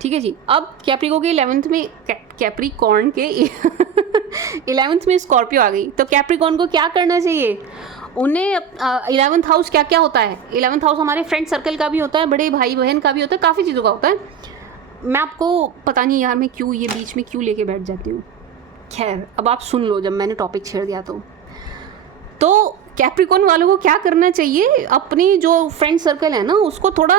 ठीक है जी। अब कैप्रिको के 11th में कैप्रिकॉर्न के 11th में स्कॉर्पियो आ गई, तो कैप्रिकॉन को क्या करना चाहिए? उन्हें 11th हाउस क्या क्या होता है? 11th हाउस हमारे फ्रेंड सर्कल का भी होता है, बड़े भाई बहन का भी होता है, काफ़ी चीज़ों का होता है। मैं आपको पता नहीं यार मैं क्यों ये बीच में क्यों लेके बैठ जाती हूँ, खैर अब आप सुन लो जब मैंने टॉपिक छेड़ दिया तो कैप्रिकॉन वालों को क्या करना चाहिए? अपनी जो फ्रेंड सर्कल है ना उसको थोड़ा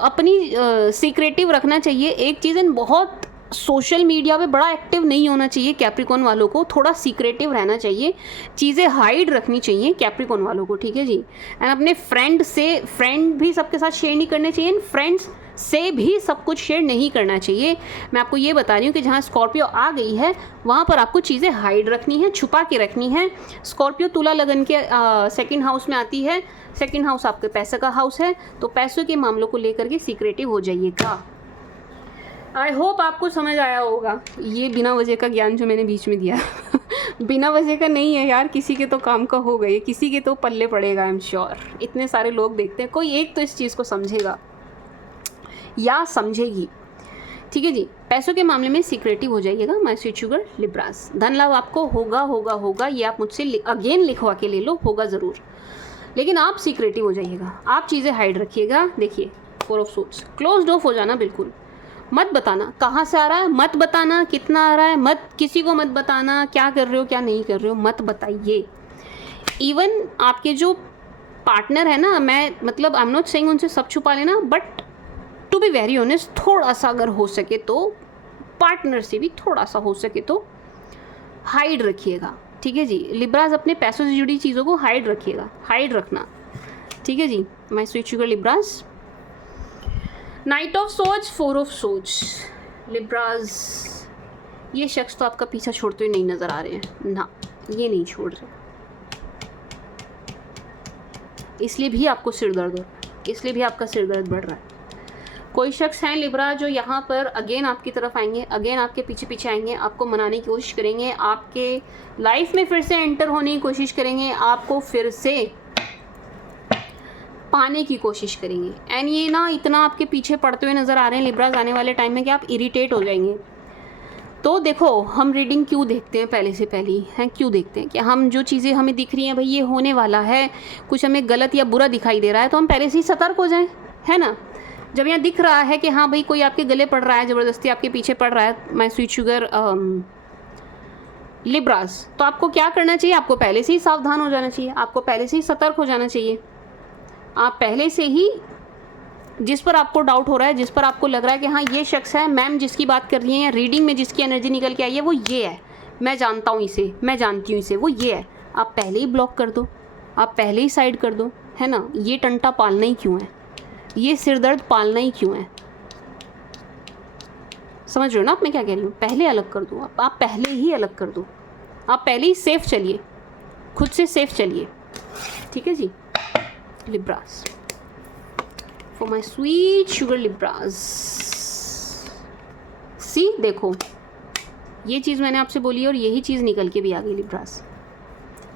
अपनी सीक्रेटिव रखना चाहिए। एक चीज़ बहुत सोशल मीडिया पे बड़ा एक्टिव नहीं होना चाहिए कैप्रिकॉन वालों को, थोड़ा सीक्रेटिव रहना चाहिए, चीज़ें हाइड रखनी चाहिए कैप्रिकॉन वालों को, ठीक है जी। एंड अपने फ्रेंड भी सबके साथ शेयर नहीं करने चाहिए, फ्रेंड्स से भी सब कुछ शेयर नहीं करना चाहिए। मैं आपको ये बता रही हूँ कि जहाँ स्कॉर्पियो आ गई है वहाँ पर आपको चीज़ें हाइड रखनी है, छुपा के रखनी है। स्कॉर्पियो तुला लगन के सेकंड हाउस में आती है, सेकंड हाउस आपके पैसे का हाउस है, तो पैसों के मामलों को लेकर के सीक्रेटिव हो जाइएगा। आई होप आपको समझ आया होगा ये बिना वजह का ज्ञान जो मैंने बीच में दिया बिना वजह का नहीं है यार, किसी के तो काम का हो गई, किसी के तो पल्ले पड़ेगा। आई एम श्योर इतने सारे लोग देखते हैं, कोई एक तो इस चीज़ को समझेगा या समझेगी, ठीक है जी। पैसों के मामले में सीक्रेटिव हो जाइएगा माय स्वीट शुगर लिब्रास। धन लाभ आपको होगा होगा होगा, ये आप मुझसे अगेन लिखवा के ले लो, होगा ज़रूर, लेकिन आप सीक्रेटिव हो जाइएगा, आप चीज़ें हाइड रखिएगा। देखिए 4 ऑफ सोर्ड्स, क्लोज्ड ऑफ हो जाना, बिल्कुल मत बताना कहाँ से आ रहा है, मत बताना कितना आ रहा है, मत किसी को मत बताना क्या कर रहे हो क्या नहीं कर रहे हो, मत बताइए। इवन आपके जो पार्टनर है ना, मैं मतलब आई एम नॉट सेइंग उनसे सब छुपा लेना, but to be very honest थोड़ा सा अगर हो सके तो पार्टनर से भी थोड़ा सा हो सके तो हाइड रखिएगा, ठीक है जी। लिब्रास अपने पैसों से जुड़ी चीज़ों को हाइड रखिएगा, हाइड रखना, ठीक है जी my sweet sugar Libras. Knight of सोच, 4 ऑफ सोच लिब्रास, ये शख्स तो आपका पीछा छोड़ते हुए नहीं नज़र आ रहे हैं ना, ये नहीं छोड़ रहे, इसलिए भी आपको सिर दर्द हो, इसलिए भी आपका सिर दर्द बढ़ रहा है। कोई शख्स हैं लिब्रा जो यहाँ पर अगेन आपकी तरफ आएंगे, अगेन आपके पीछे पीछे आएंगे, आपको मनाने की कोशिश करेंगे, आपके लाइफ में फिर से एंटर होने की कोशिश करेंगे, आपको फिर से पाने की कोशिश करेंगे। एंड ये ना इतना आपके पीछे पड़ते हुए नज़र आ रहे हैं लिब्रास आने वाले टाइम में कि आप इरिटेट हो जाएंगे। तो देखो हम रीडिंग क्यों देखते हैं, पहले से पहले हैं क्यों देखते हैं कि हम जो चीज़ें हमें दिख रही हैं भाई ये होने वाला है, कुछ हमें गलत या बुरा दिखाई दे रहा है तो हम पहले से ही सतर्क हो जाएं, है ना। जब यहाँ दिख रहा है कि हाँ भाई कोई आपके गले पड़ रहा है, ज़बरदस्ती आपके पीछे पड़ रहा है, माय स्वीट शुगर लिब्रास, तो आपको क्या करना चाहिए, आपको पहले से ही सावधान हो जाना चाहिए, आपको पहले से ही सतर्क हो जाना चाहिए। आप पहले से ही जिस पर आपको डाउट हो रहा है, जिस पर आपको लग रहा है कि हाँ ये शख्स है, मैम जिसकी बात कर रही हैं या रीडिंग में जिसकी एनर्जी निकल के आई है वो ये है, मैं जानता हूँ इसे, मैं जानती हूँ इसे, वो ये है, आप पहले ही ब्लॉक कर दो, आप पहले ही साइड कर दो, है ना। ये टंटा पालना ही क्यों है, ये सिरदर्द पालना ही क्यों है, समझ रहे हो ना आप मैं क्या कह रही हूँ। पहले अलग कर दो, आप पहले ही अलग कर दो, आप पहले ही सेफ चलिए, खुद से सेफ चलिए, ठीक है जी। Libras, for my sweet sugar Libras, see देखो ये चीज़ मैंने आपसे बोली और यही चीज़ निकल के भी आ गई लिब्रास।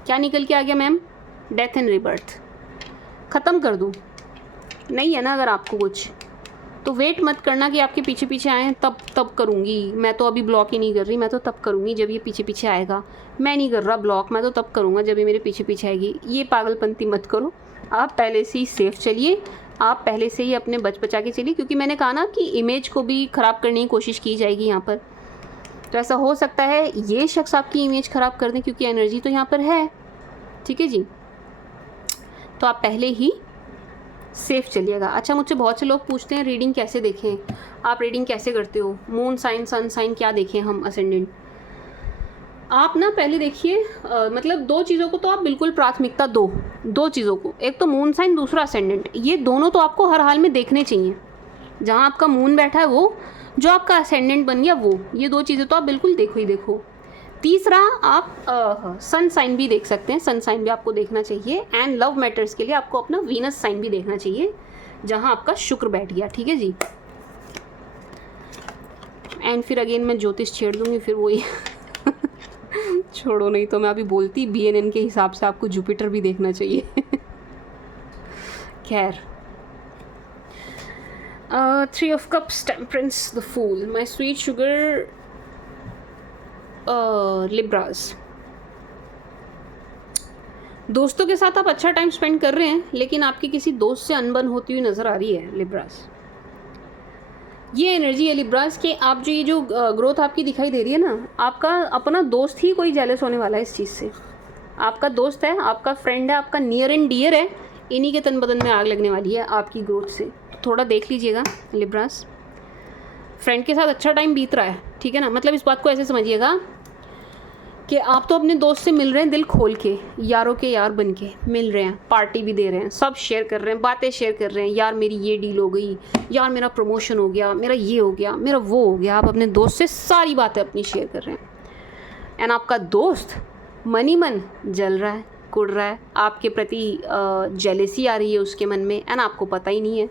क्या निकल के आ गया मैम, डेथ एंड रिबर्थ। ख़त्म कर दूँ, नहीं है ना अगर आपको कुछ तो वेट मत करना कि आपके पीछे पीछे आए तब करूँगी, मैं तो अभी ब्लॉक ही नहीं कर रही, मैं तो तब करूँगी जब ये पीछे पीछे आएगा, मैं नहीं कर रहा ब्लॉक, मैं तो तब करूँगा जब ये मेरे पीछे पीछे आएगी। ये पागलपंती मत करो, आप पहले से ही सेफ चलिए, आप पहले से ही अपने बचा के चलिए, क्योंकि मैंने कहा ना कि इमेज को भी ख़राब करने की कोशिश की जाएगी यहाँ पर। तो ऐसा हो सकता है ये शख्स आपकी इमेज ख़राब कर दें, क्योंकि एनर्जी तो यहाँ पर है, ठीक है जी। तो आप पहले ही सेफ चलिएगा। अच्छा, मुझसे बहुत से लोग पूछते हैं रीडिंग कैसे देखें, आप रीडिंग कैसे करते हो, मून साइन सन साइन क्या देखें हम, असेंडेंट। आप ना पहले देखिए मतलब दो चीज़ों को तो आप बिल्कुल प्राथमिकता दो चीज़ों को, एक तो मून साइन, दूसरा असेंडेंट। ये दोनों तो आपको हर हाल में देखने चाहिए। जहाँ आपका मून बैठा है वो, जो आपका असेंडेंट बन गया वो, ये दो चीज़ें तो आप बिल्कुल देखो ही देखो। तीसरा आप सन साइन भी देख सकते हैं, सन साइन भी आपको देखना चाहिए। एंड लव मैटर्स के लिए आपको अपना वीनस साइन भी देखना चाहिए, जहाँ आपका शुक्र बैठ गया, ठीक है जी। एंड फिर अगेन मैं ज्योतिष छेड़ दूँगी, फिर वही छोड़ो, नहीं तो मैं अभी बोलती BNN के हिसाब से आपको जुपिटर भी देखना चाहिए। खैर, 3 of Cups, Temperance, the Fool, my sweet sugar Libras. दोस्तों के साथ आप अच्छा टाइम स्पेंड कर रहे हैं, लेकिन आपकी किसी दोस्त से अनबन होती हुई नज़र आ रही है लिब्रास। ये एनर्जी है लिब्रास कि आप जो ये जो ग्रोथ आपकी दिखाई दे रही है ना, आपका अपना दोस्त ही कोई जेलस होने वाला है इस चीज़ से। आपका दोस्त है, आपका फ्रेंड है, आपका नियर एंड डियर है, इन्हीं के तन बदन में आग लगने वाली है आपकी ग्रोथ से। तो थोड़ा देख लीजिएगा लिब्रास। फ्रेंड के साथ अच्छा टाइम बीत रहा है, ठीक है ना। मतलब इस बात को ऐसे समझिएगा कि आप तो अपने दोस्त से मिल रहे हैं दिल खोल के, यारों के यार बन के मिल रहे हैं, पार्टी भी दे रहे हैं, सब शेयर कर रहे हैं, बातें शेयर कर रहे हैं, यार मेरी ये डील हो गई, यार मेरा प्रमोशन हो गया, मेरा ये हो गया, मेरा वो हो गया। आप अपने दोस्त से सारी बातें अपनी शेयर कर रहे हैं। एंड आपका दोस्त मन ही मन जल रहा है, कुड़ रहा है, आपके प्रति जेलेसी आ रही है उसके मन में, एंड आपको पता ही नहीं है।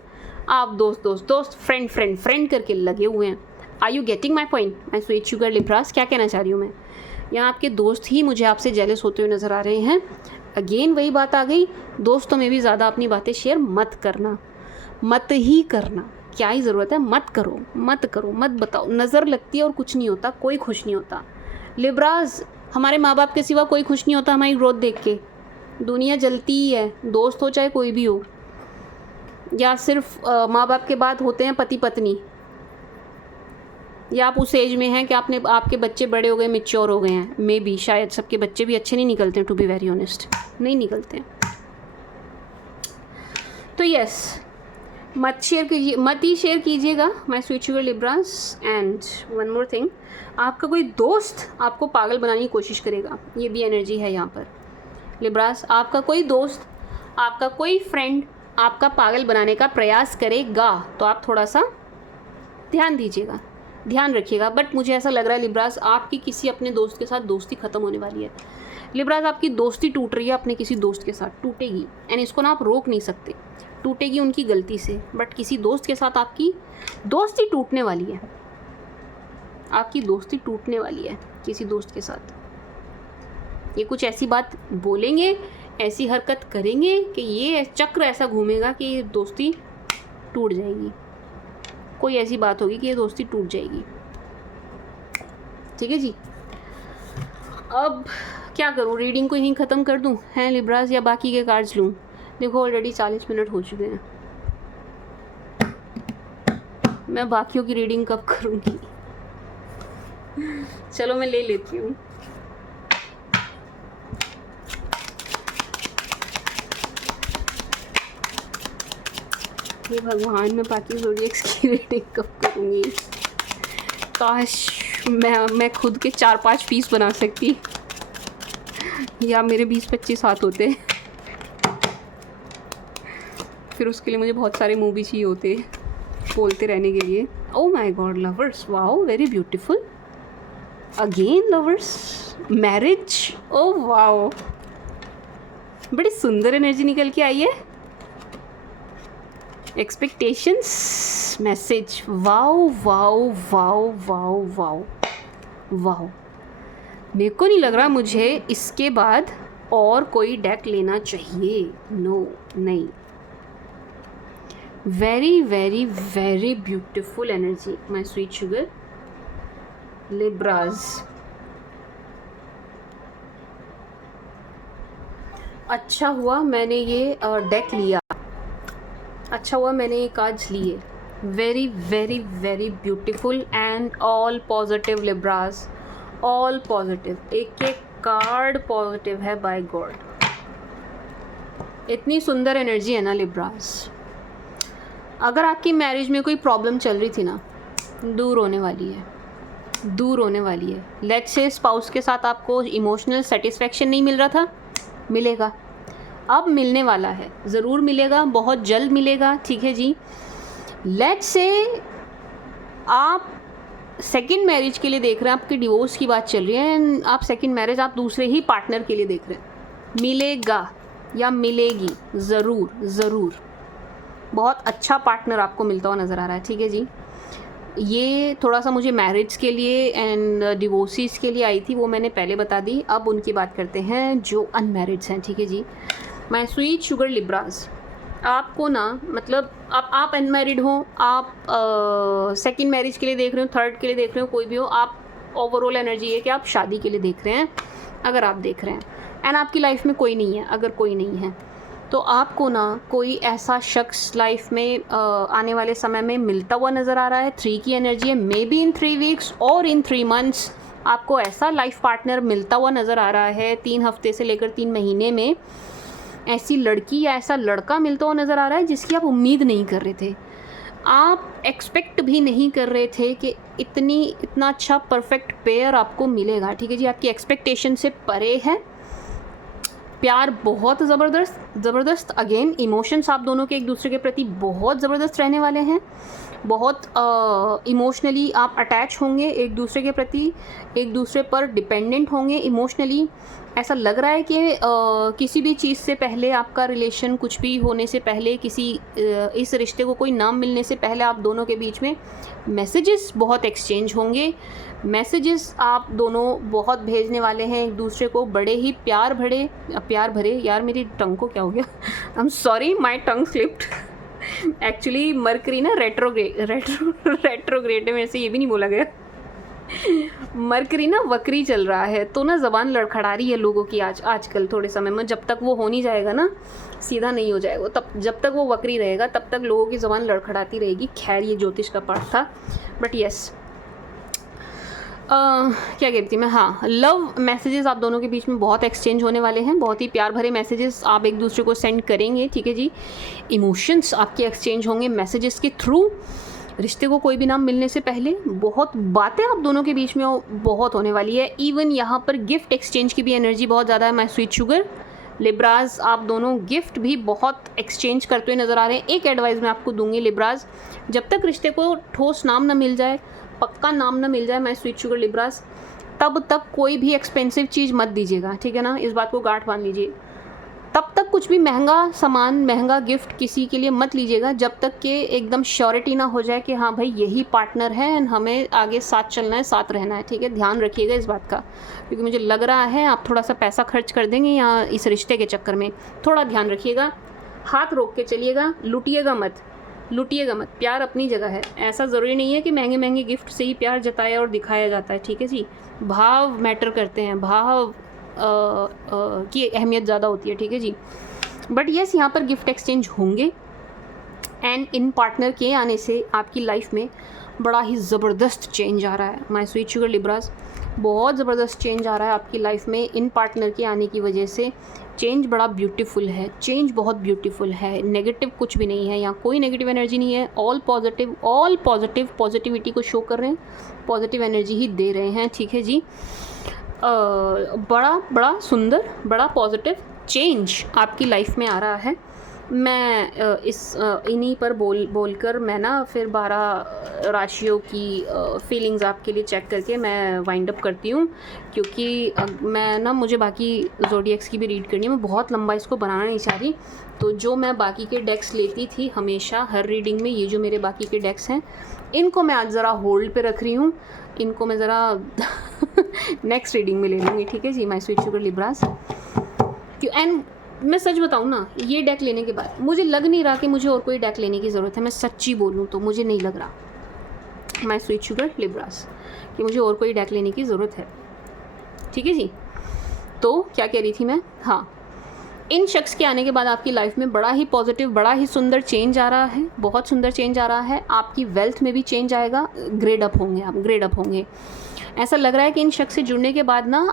आप दोस्त दोस्त दोस्त, फ्रेंड फ्रेंड फ्रेंड करके लगे हुए हैं। Are you getting my point, my sweet sugar Libras? क्या कहना चाह रही हूँ मैं, यहाँ आपके दोस्त ही मुझे आपसे जेलस होते हुए नज़र आ रहे हैं। अगेन वही बात आ गई, दोस्तों में भी ज़्यादा अपनी बातें शेयर मत करना, मत ही करना, क्या ही ज़रूरत है, मत करो मत करो, मत बताओ। नज़र लगती है और कुछ नहीं होता, कोई खुश नहीं होता। लिब्रास, हमारे माँ बाप के सिवा कोई खुश नहीं होता हमारी ग्रोथ देख के। दुनिया जलती ही है, दोस्त हो चाहे कोई भी हो, या सिर्फ माँ बाप के बाद होते हैं पति पत्नी, या आप उस एज में हैं कि आपके बच्चे बड़े हो गए, मैच्योर हो गए हैं। मे बी शायद सबके बच्चे भी अच्छे नहीं निकलते हैं, टू बी वेरी ऑनेस्ट, नहीं निकलते हैं। तो यस, मत ही शेयर कीजिएगा my sweet sugar Libras. And one more thing, आपका कोई दोस्त आपको पागल बनाने की कोशिश करेगा, ये भी एनर्जी है यहाँ पर लिब्रास। आपका कोई दोस्त, आपका कोई फ्रेंड आपका पागल बनाने का प्रयास करेगा, तो आप थोड़ा सा ध्यान दीजिएगा, ध्यान रखिएगा। बट मुझे ऐसा लग रहा है लिब्रास, आपकी किसी अपने दोस्त के साथ दोस्ती ख़त्म होने वाली है। लिब्रास, आपकी दोस्ती टूट रही है अपने किसी दोस्त के साथ, टूटेगी, एंड इसको ना आप रोक नहीं सकते, टूटेगी उनकी गलती से। बट किसी दोस्त के साथ आपकी दोस्ती टूटने वाली है, आपकी दोस्ती टूटने वाली है किसी दोस्त के साथ। ये कुछ ऐसी बात बोलेंगे, ऐसी हरकत करेंगे कि ये चक्र ऐसा घूमेगा कि ये दोस्ती टूट जाएगी। कोई ऐसी बात होगी कि ये दोस्ती टूट जाएगी, ठीक है जी। अब क्या करूँ, रीडिंग को यहीं ख़त्म कर दूँ हैं लिब्रास, या बाकी के कार्ड्स लूँ? देखो ऑलरेडी 40 मिनट हो चुके हैं, मैं बाकियों की रीडिंग कब करूँगी? चलो मैं ले लेती हूँ। हे भगवान, मैं बाकी ज़ोडिएक्स की रीडिंग कब करूँगी? काश मैं खुद के 4-5 पीस बना सकती, या मेरे 20-25 हाथ होते, फिर उसके लिए मुझे बहुत सारे मूव भी चाहिए होते बोलते रहने के लिए। Oh my God lovers, wow very beautiful. Again lovers, marriage, oh wow, बड़ी सुंदर एनर्जी निकल के आई है। Expectations, message, wow wow wow wow wow wow. मेरे को नहीं लग रहा मुझे इसके बाद और कोई डेक लेना चाहिए, नो नहीं। Very very very beautiful energy my sweet sugar लिब्राज। अच्छा हुआ मैंने ये डेक लिया, अच्छा हुआ मैंने ये कार्ड्स लिए। Very very very beautiful and all positive लिब्राज, all positive, एक एक कार्ड पॉजिटिव है बाय गॉड। इतनी सुंदर एनर्जी है ना लिब्राज। अगर आपकी मैरिज में कोई प्रॉब्लम चल रही थी ना, दूर होने वाली है, दूर होने वाली है। लेट्स से स्पाउस के साथ आपको इमोशनल सेटिस्फेक्शन नहीं मिल रहा था, मिलेगा, अब मिलने वाला है, ज़रूर मिलेगा, बहुत जल्द मिलेगा, ठीक है जी। लेट्स से आप सेकंड मैरिज के लिए देख रहे हैं, आपकी डिवोर्स की बात चल रही है एंड आप सेकंड मैरिज आप दूसरे ही पार्टनर के लिए देख रहे हैं, मिलेगा या मिलेगी, ज़रूर ज़रूर, बहुत अच्छा पार्टनर आपको मिलता हुआ नज़र आ रहा है, ठीक है जी। ये थोड़ा सा मुझे मैरिज के लिए एंड डिवोर्सिस के लिए आई थी, वो मैंने पहले बता दी। अब उनकी बात करते हैं जो अनमैरिड्स हैं, ठीक है जी। माय स्वीट शुगर लिब्राज, आपको ना मतलब आप अनमैरिड हो, आप सेकंड मैरिज के लिए देख रहे हो, थर्ड के लिए देख रहे हो, कोई भी हो, आप ओवरऑल एनर्जी है कि आप शादी के लिए देख रहे हैं। अगर आप देख रहे हैं एंड आपकी लाइफ में कोई नहीं है, अगर कोई नहीं है तो आपको ना कोई ऐसा शख्स लाइफ में आने वाले समय में मिलता हुआ नज़र आ रहा है। 3 की एनर्जी है, मे बी इन 3 वीक्स और इन 3 मंथ्स आपको ऐसा लाइफ पार्टनर मिलता हुआ नज़र आ रहा है। 3 हफ्ते से लेकर 3 महीने में ऐसी लड़की या ऐसा लड़का मिलता हुआ नज़र आ रहा है जिसकी आप उम्मीद नहीं कर रहे थे, आप एक्सपेक्ट भी नहीं कर रहे थे कि इतना अच्छा परफेक्ट पेयर आपको मिलेगा, ठीक है जी। आपकी एक्सपेक्टेशन से परे है, प्यार बहुत ज़बरदस्त। अगेन इमोशंस आप दोनों के एक दूसरे के प्रति बहुत ज़बरदस्त रहने वाले हैं, बहुत इमोशनली आप अटैच होंगे एक दूसरे के प्रति, एक दूसरे पर डिपेंडेंट होंगे इमोशनली। ऐसा लग रहा है कि किसी भी चीज़ से पहले, आपका रिलेशन कुछ भी होने से पहले, इस रिश्ते को कोई नाम मिलने से पहले आप दोनों के बीच में मैसेजेस बहुत एक्सचेंज होंगे। मैसेजेस आप दोनों बहुत भेजने वाले हैं एक दूसरे को, बड़े ही प्यार भरे। यार मेरी टंग को क्या हो गया, आई am sorry my tongue slipped. Actually mercury ना रेट्रोग्रेड है, मेरे से ये भी नहीं बोला गया। मरकरी ना वक्री चल रहा है, तो ना ज़बान लड़खड़ा रही है लोगों की आजकल थोड़े समय में। जब तक वो हो नहीं जाएगा ना, सीधा नहीं हो जाएगा, तब जब तक वो वक्री रहेगा तब तक लोगों की ज़बान लड़खड़ाती रहेगी। खैर ये ज्योतिष का पार्ट था, बट यस क्या कहती मैं, हाँ, लव मैसेजेस आप दोनों के बीच में बहुत एक्सचेंज होने वाले हैं, बहुत ही प्यार भरे मैसेजेस आप एक दूसरे को सेंड करेंगे, ठीक है जी। इमोशंस आपके एक्सचेंज होंगे मैसेजेस के थ्रू। रिश्ते को कोई भी नाम मिलने से पहले बहुत बातें आप दोनों के बीच में बहुत होने वाली है। इवन यहाँ पर गिफ्ट एक्सचेंज की भी एनर्जी बहुत ज़्यादा है। माय स्वीट शुगर लिब्राज, आप दोनों गिफ्ट भी बहुत एक्सचेंज करते हुए नज़र आ रहे हैं। एक एडवाइस मैं आपको दूंगी लिब्राज, जब तक रिश्ते को ठोस नाम ना मिल जाए, पक्का नाम ना मिल जाए माय स्वीट शुगर लिब्राज, तब तक कोई भी एक्सपेंसिव चीज़ मत दीजिएगा, ठीक है ना। इस बात को गांठ बांध लीजिए। तब तक कुछ भी महंगा सामान, महंगा गिफ्ट किसी के लिए मत लीजिएगा जब तक कि एकदम श्योरिटी ना हो जाए कि हाँ भाई यही पार्टनर है एंड हमें आगे साथ चलना है, साथ रहना है, ठीक है। ध्यान रखिएगा इस बात का, क्योंकि मुझे लग रहा है आप थोड़ा सा पैसा खर्च कर देंगे यहाँ इस रिश्ते के चक्कर में। थोड़ा ध्यान रखिएगा, हाथ रोक के चलिएगा, लुटिएगा मत, लुटिएगा मत, प्यार अपनी जगह है। ऐसा ज़रूरी नहीं है कि महंगे महंगे गिफ्ट से ही प्यार जताया और दिखाया जाता है, ठीक है जी। भाव मैटर करते हैं, भाव की अहमियत ज़्यादा होती है, ठीक है जी। बट येस, यहाँ पर गिफ्ट एक्सचेंज होंगे एंड इन पार्टनर के आने से आपकी लाइफ में बड़ा ही ज़बरदस्त चेंज आ रहा है माय स्वीट शुगर लिब्रास। बहुत ज़बरदस्त चेंज आ रहा है आपकी लाइफ में इन पार्टनर के आने की वजह से। चेंज बड़ा ब्यूटीफुल है, चेंज बहुत ब्यूटीफुल है, नेगेटिव कुछ भी नहीं है, यहाँ कोई नेगेटिव एनर्जी नहीं है। All positive, all positive, positivity को शो कर रहे हैं, पॉजिटिव एनर्जी ही दे रहे हैं, ठीक है जी। बड़ा बड़ा सुंदर, बड़ा पॉजिटिव चेंज आपकी लाइफ में आ रहा है। मैं इन्हीं पर बोलकर मैं ना फिर 12 राशियों की फीलिंग्स आपके लिए चेक करके मैं वाइंड अप करती हूँ, क्योंकि मैं ना मुझे बाकी ज़ोडिएक्स की भी रीड करनी है। मैं बहुत लंबा इसको बनाना नहीं चाह रही, तो जो मैं बाकी के डेक्स लेती थी हमेशा हर रीडिंग में, ये जो मेरे बाकी के डेक्स हैं इनको मैं आज ज़रा होल्ड पे रख रही हूँ। इनको मैं ज़रा नेक्स्ट रीडिंग में ले लूँगी, ठीक है जी my sweet sugar Libras. And मैं सच बताऊँ ना, ये डेक लेने के बाद मुझे लग नहीं रहा कि मुझे और कोई डेक लेने की ज़रूरत है। मैं सच्ची बोलूँ तो मुझे नहीं लग रहा माय स्वीट शुगर लिब्रास कि मुझे और कोई डेक लेने की ज़रूरत है, ठीक है जी। तो क्या कह रही थी मैं, हाँ, इन शख्स के आने के बाद आपकी लाइफ में बड़ा ही पॉजिटिव, बड़ा ही सुंदर चेंज आ रहा है, बहुत सुंदर चेंज आ रहा है। आपकी वेल्थ में भी चेंज आएगा, ग्रेड अप होंगे आप, ग्रेड अप होंगे। ऐसा लग रहा है कि इन शख्स से जुड़ने के बाद ना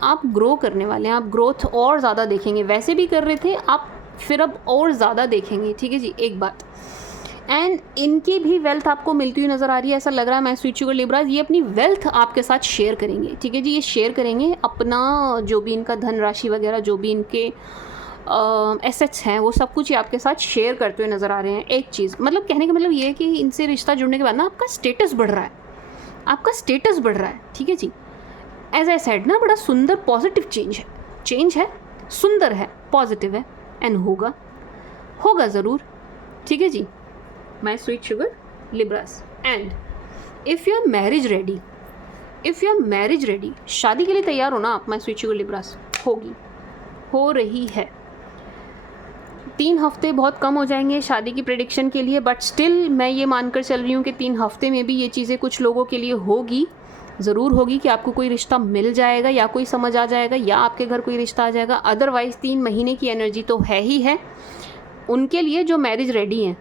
आप ग्रो करने वाले हैं, आप ग्रोथ और ज़्यादा देखेंगे। वैसे भी कर रहे थे आप, फिर अब और ज़्यादा देखेंगे, ठीक है जी। एक बात, एंड इनकी भी वेल्थ आपको मिलती हुई नज़र आ रही है। ऐसा लग रहा है मैं स्वीट शुगर लिब्रास ये अपनी वेल्थ आपके साथ शेयर करेंगे, ठीक है जी। ये शेयर करेंगे अपना जो भी इनका धन राशि वगैरह, जो भी इनके एसेट्स हैं, वो सब कुछ ये आपके साथ शेयर करते हुए नज़र आ रहे हैं। एक चीज़ मतलब कहने का मतलब ये है कि इनसे रिश्ता जुड़ने के बाद ना आपका स्टेटस बढ़ रहा है, आपका स्टेटस बढ़ रहा है, ठीक है जी। एज आई सेड ना, बड़ा सुंदर पॉजिटिव चेंज है, सुंदर है, पॉजिटिव है एंड होगा ज़रूर, ठीक है जी my sweet sugar Libras. And if you are marriage ready, शादी के लिए तैयार हो ना आप माय स्वीट शुगर लिब्रास, हो रही है। 3 हफ्ते बहुत कम हो जाएंगे शादी की प्रेडिक्शन के लिए, बट स्टिल मैं ये मानकर चल रही हूँ कि 3 हफ्ते में भी ये चीज़ें कुछ लोगों के लिए होगी, ज़रूर होगी, कि आपको कोई रिश्ता मिल जाएगा या कोई समझ आ जाएगा या आपके घर कोई रिश्ता आ जाएगा। अदरवाइज़ 3 महीने की एनर्जी तो है ही है उनके लिए जो मैरिज रेडी हैं।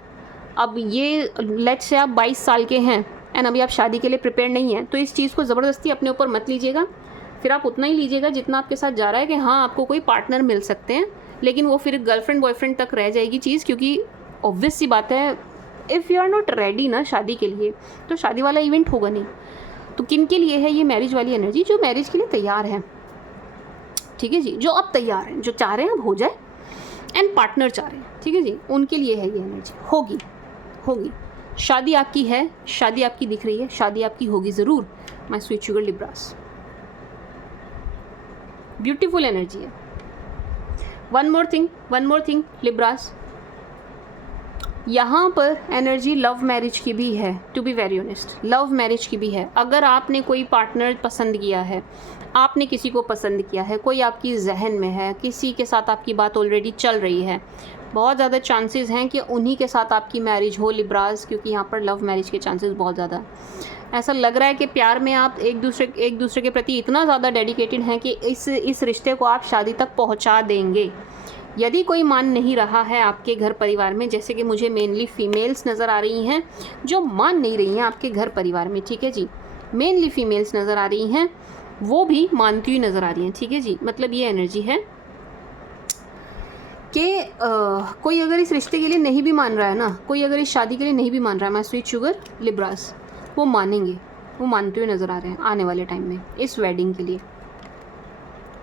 अब ये लेट्स से आप 22 साल के हैं एंड अभी आप शादी के लिए प्रिपेयर नहीं हैं, तो इस चीज़ को ज़बरदस्ती अपने ऊपर मत लीजिएगा। फिर आप उतना ही लीजिएगा जितना आपके साथ जा रहा है कि हाँ आपको कोई पार्टनर मिल सकते हैं, लेकिन वो फिर गर्लफ्रेंड बॉयफ्रेंड तक रह जाएगी चीज़, क्योंकि ऑब्वियस सी बात है if you are not ready ना शादी के लिए, तो शादी वाला इवेंट होगा नहीं। तो किन के लिए है ये मैरिज वाली एनर्जी? जो मैरिज के लिए तैयार हैं, ठीक है जी, जो अब तैयार हैं, जो चाह रहे हैं अब हो जाए एंड पार्टनर चाह रहे हैं, ठीक है जी, उनके लिए है ये एनर्जी। होगी शादी आपकी है, शादी आपकी दिख रही है, शादी आपकी होगी ज़रूर my sweet sugar Libras. Beautiful energy है। वन मोर थिंग लिब्रास, यहाँ पर एनर्जी लव मैरिज की भी है, to be very honest, love marriage की भी है। अगर आपने कोई पार्टनर पसंद किया है, आपने किसी को पसंद किया है, कोई आपकी जहन में है, किसी के साथ आपकी बात ऑलरेडी चल रही है, बहुत ज़्यादा चांसेस हैं कि उन्हीं के साथ आपकी मैरिज हो लिब्रास, क्योंकि यहाँ पर लव मैरिज के चांसेस बहुत ज़्यादा। ऐसा लग रहा है कि प्यार में आप एक दूसरे के प्रति इतना ज़्यादा डेडिकेटेड हैं कि इस रिश्ते को आप शादी तक पहुँचा देंगे। यदि कोई मान नहीं रहा है आपके घर परिवार में, जैसे कि मुझे मेनली फीमेल्स नज़र आ रही हैं जो मान नहीं रही हैं आपके घर परिवार में, ठीक है जी, मेनली फीमेल्स नज़र आ रही हैं, वो भी मानती हुई नज़र आ रही हैं, ठीक है जी। मतलब ये एनर्जी है कि कोई अगर इस रिश्ते के लिए नहीं भी मान रहा है ना, कोई अगर इस शादी के लिए नहीं भी मान रहा है माय स्वीट शुगर लिब्रास, वो मानेंगे, वो मानते हुए नज़र आ रहे हैं आने वाले टाइम में इस वेडिंग के लिए।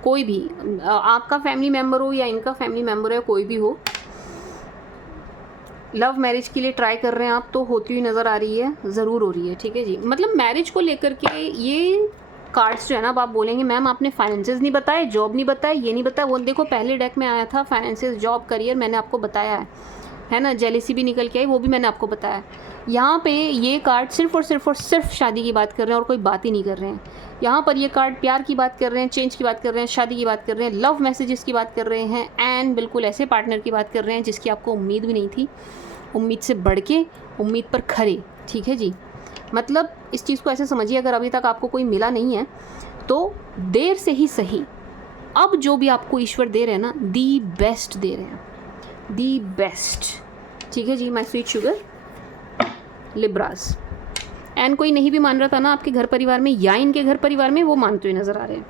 कोई भी आपका फैमिली मेम्बर हो या इनका फैमिली मेम्बर है, कोई भी हो, लव मैरिज के लिए ट्राई कर रहे हैं आप, तो होती हुई नज़र आ रही है, ज़रूर हो रही है, ठीक है जी। मतलब मैरिज को लेकर के ये कार्ड्स जो है ना, अब आप बोलेंगे मैम आपने फाइनेंसेस नहीं बताए, जॉब नहीं बताया, ये नहीं बताया, वो देखो पहले डेक में आया था फाइनेंसेस, जॉब, करियर, मैंने आपको बताया है ना, जेलिसी भी निकल के आई, वो भी मैंने आपको बताया। यहाँ पे ये कार्ड सिर्फ और सिर्फ शादी की बात कर रहे हैं और कोई बात ही नहीं कर रहे हैं। यहाँ पर ये कार्ड प्यार की बात कर रहे हैं, चेंज की बात कर रहे हैं, शादी की बात कर रहे हैं, लव मैसेजेस की बात कर रहे हैं, एंड बिल्कुल ऐसे पार्टनर की बात कर रहे हैं जिसकी आपको उम्मीद भी नहीं थी, उम्मीद से बढ़ के, उम्मीद पर खरे, ठीक है जी। मतलब इस चीज़ को ऐसे समझिए, अगर अभी तक आपको कोई मिला नहीं है तो देर से ही सही, अब जो भी आपको ईश्वर दे रहे हैं ना, दी बेस्ट दे रहे हैं, दी बेस्ट, ठीक है जी my sweet sugar Libras. And कोई नहीं भी मान रहा था ना आपके घर परिवार में या इनके घर परिवार में, वो मानते हुए नज़र आ रहे हैं।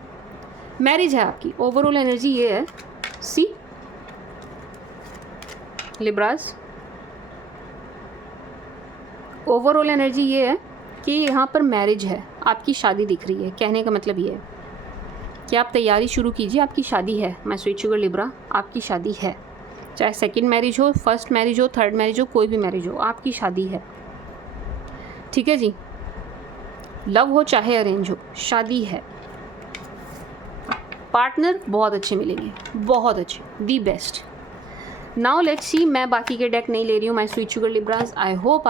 मैरिज है आपकी, ओवरऑल एनर्जी ये है, सी लिब्रास, ओवरऑल एनर्जी ये है कि यहाँ पर मैरिज है, आपकी शादी दिख रही है। कहने का मतलब ये है कि आप तैयारी शुरू कीजिए, आपकी शादी है माय स्वीट शुगर लिब्रा, आपकी शादी है। चाहे सेकंड मैरिज हो, फर्स्ट मैरिज हो, थर्ड मैरिज हो, कोई भी मैरिज हो, आपकी शादी है, ठीक है जी। लव हो चाहे अरेंज हो, शादी है। पार्टनर बहुत अच्छे मिलेंगे, बहुत अच्छे, दी बेस्ट। नाउ लेट्स सी, मैं बाकी के डेक नहीं ले रही हूँ my sweet sugar Libras. I hope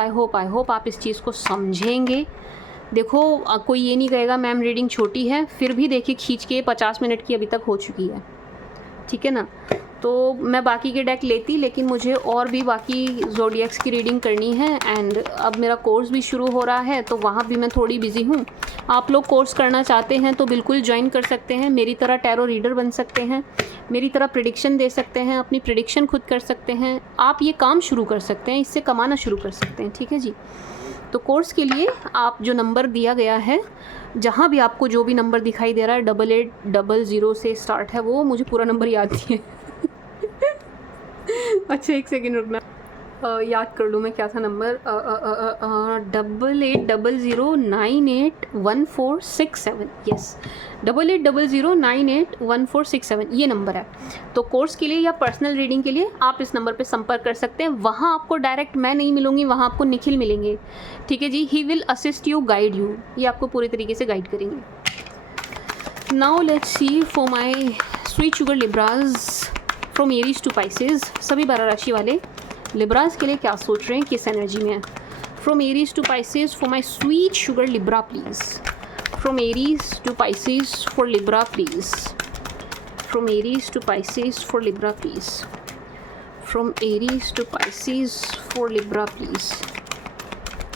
आप इस चीज़ को समझेंगे। देखो कोई ये नहीं कहेगा मैम रीडिंग छोटी है, फिर भी देखिए खींच के 50 मिनट की अभी तक हो चुकी है, ठीक है ना। तो मैं बाकी के डेक लेती, लेकिन मुझे और भी बाकी ज़ोडिएक्स की रीडिंग करनी है। एंड अब मेरा कोर्स भी शुरू हो रहा है, तो वहाँ भी मैं थोड़ी बिजी हूँ। आप लोग कोर्स करना चाहते हैं तो बिल्कुल ज्वाइन कर सकते हैं, मेरी तरह टैरो रीडर बन सकते हैं, मेरी तरह प्रेडिक्शन दे सकते हैं, अपनी प्रेडिक्शन खुद कर सकते हैं। आप ये काम शुरू कर सकते हैं, इससे कमाना शुरू कर सकते हैं, ठीक है जी। तो कोर्स के लिए आप जो नंबर दिया गया है, जहाँ भी आपको जो भी नंबर दिखाई दे रहा है 8800 से स्टार्ट है, वो मुझे पूरा नंबर याद नहीं है। अच्छा एक सेकेंड रुकना, याद कर लूँ मैं क्या था नंबर। 8800981467, यस 8800981467 ये नंबर है। तो कोर्स के लिए या पर्सनल रीडिंग के लिए आप इस नंबर पे संपर्क कर सकते हैं। वहाँ आपको डायरेक्ट मैं नहीं मिलूँगी, वहाँ आपको निखिल मिलेंगे, ठीक है जी। He will assist you, guide you, ये आपको पूरी तरीके से गाइड करेंगे। Now let's see for my sweet sugar Libras from Aries to Pisces, सभी 12 राशि वाले लिब्रास के लिए क्या सोच रहे हैं, किस एनर्जी में है। From Aries to Pisces for my sweet sugar Libra please, from Aries to Pisces for Libra please, from Aries to Pisces for Libra please, from Aries to Pisces for Libra please,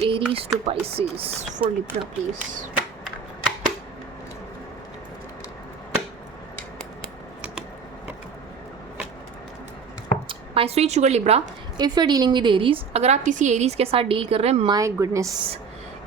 Aries to Pisces for Libra please. My sweet sugar Libra, if you are dealing with Aries, अगर आप किसी Aries के साथ deal कर रहे हैं, my goodness,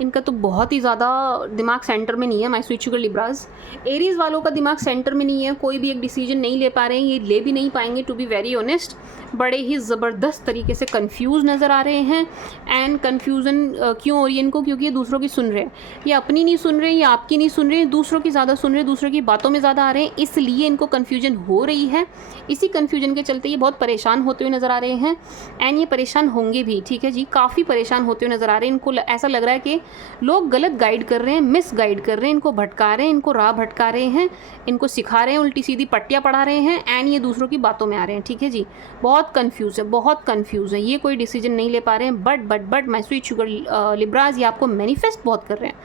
इनका तो बहुत ही ज़्यादा दिमाग सेंटर में नहीं है। My sweet sugar Libras, Aries वालों का दिमाग सेंटर में नहीं है, कोई भी एक डिसीजन नहीं ले पा रहे हैं, ये ले भी नहीं पाएंगे टू बी वेरी ऑनेस्ट। बड़े ही ज़बरदस्त तरीके से कंफ्यूज नज़र आ रहे हैं। एंड कन्फ्यूज़न क्यों हो रही है इनको, क्योंकि ये दूसरों की सुन रहे हैं, ये अपनी नहीं सुन रहे, ये आपकी नहीं सुन रहे, दूसरों की ज़्यादा सुन रहे, दूसरों की बातों में ज़्यादा आ रहे हैं, इसलिए इनको कन्फ्यूजन हो रही है। इसी कन्फ्यूजन के चलते ये बहुत परेशान होते हुए नज़र आ रहे हैं। एंड ये परेशान होंगे भी, ठीक है जी, काफ़ी परेशान होते हुए नज़र आ रहे हैं। इनको ऐसा लग रहा है कि लोग गलत गाइड कर रहे हैं, मिस गाइड कर रहे हैं, इनको भटका रहे हैं, इनको राह भटका रहे हैं, इनको सिखा रहे हैं, उल्टी सीधी पट्टियाँ पढ़ा रहे हैं। एंड ये दूसरों की बातों में आ रहे हैं, ठीक है जी। बहुत कन्फ्यूज़ है, बहुत कन्फ्यूज़ है, ये कोई डिसीजन नहीं ले पा रहे हैं। But my sweet sugar Libras, ये आपको मैनिफेस्ट बहुत कर रहे हैं।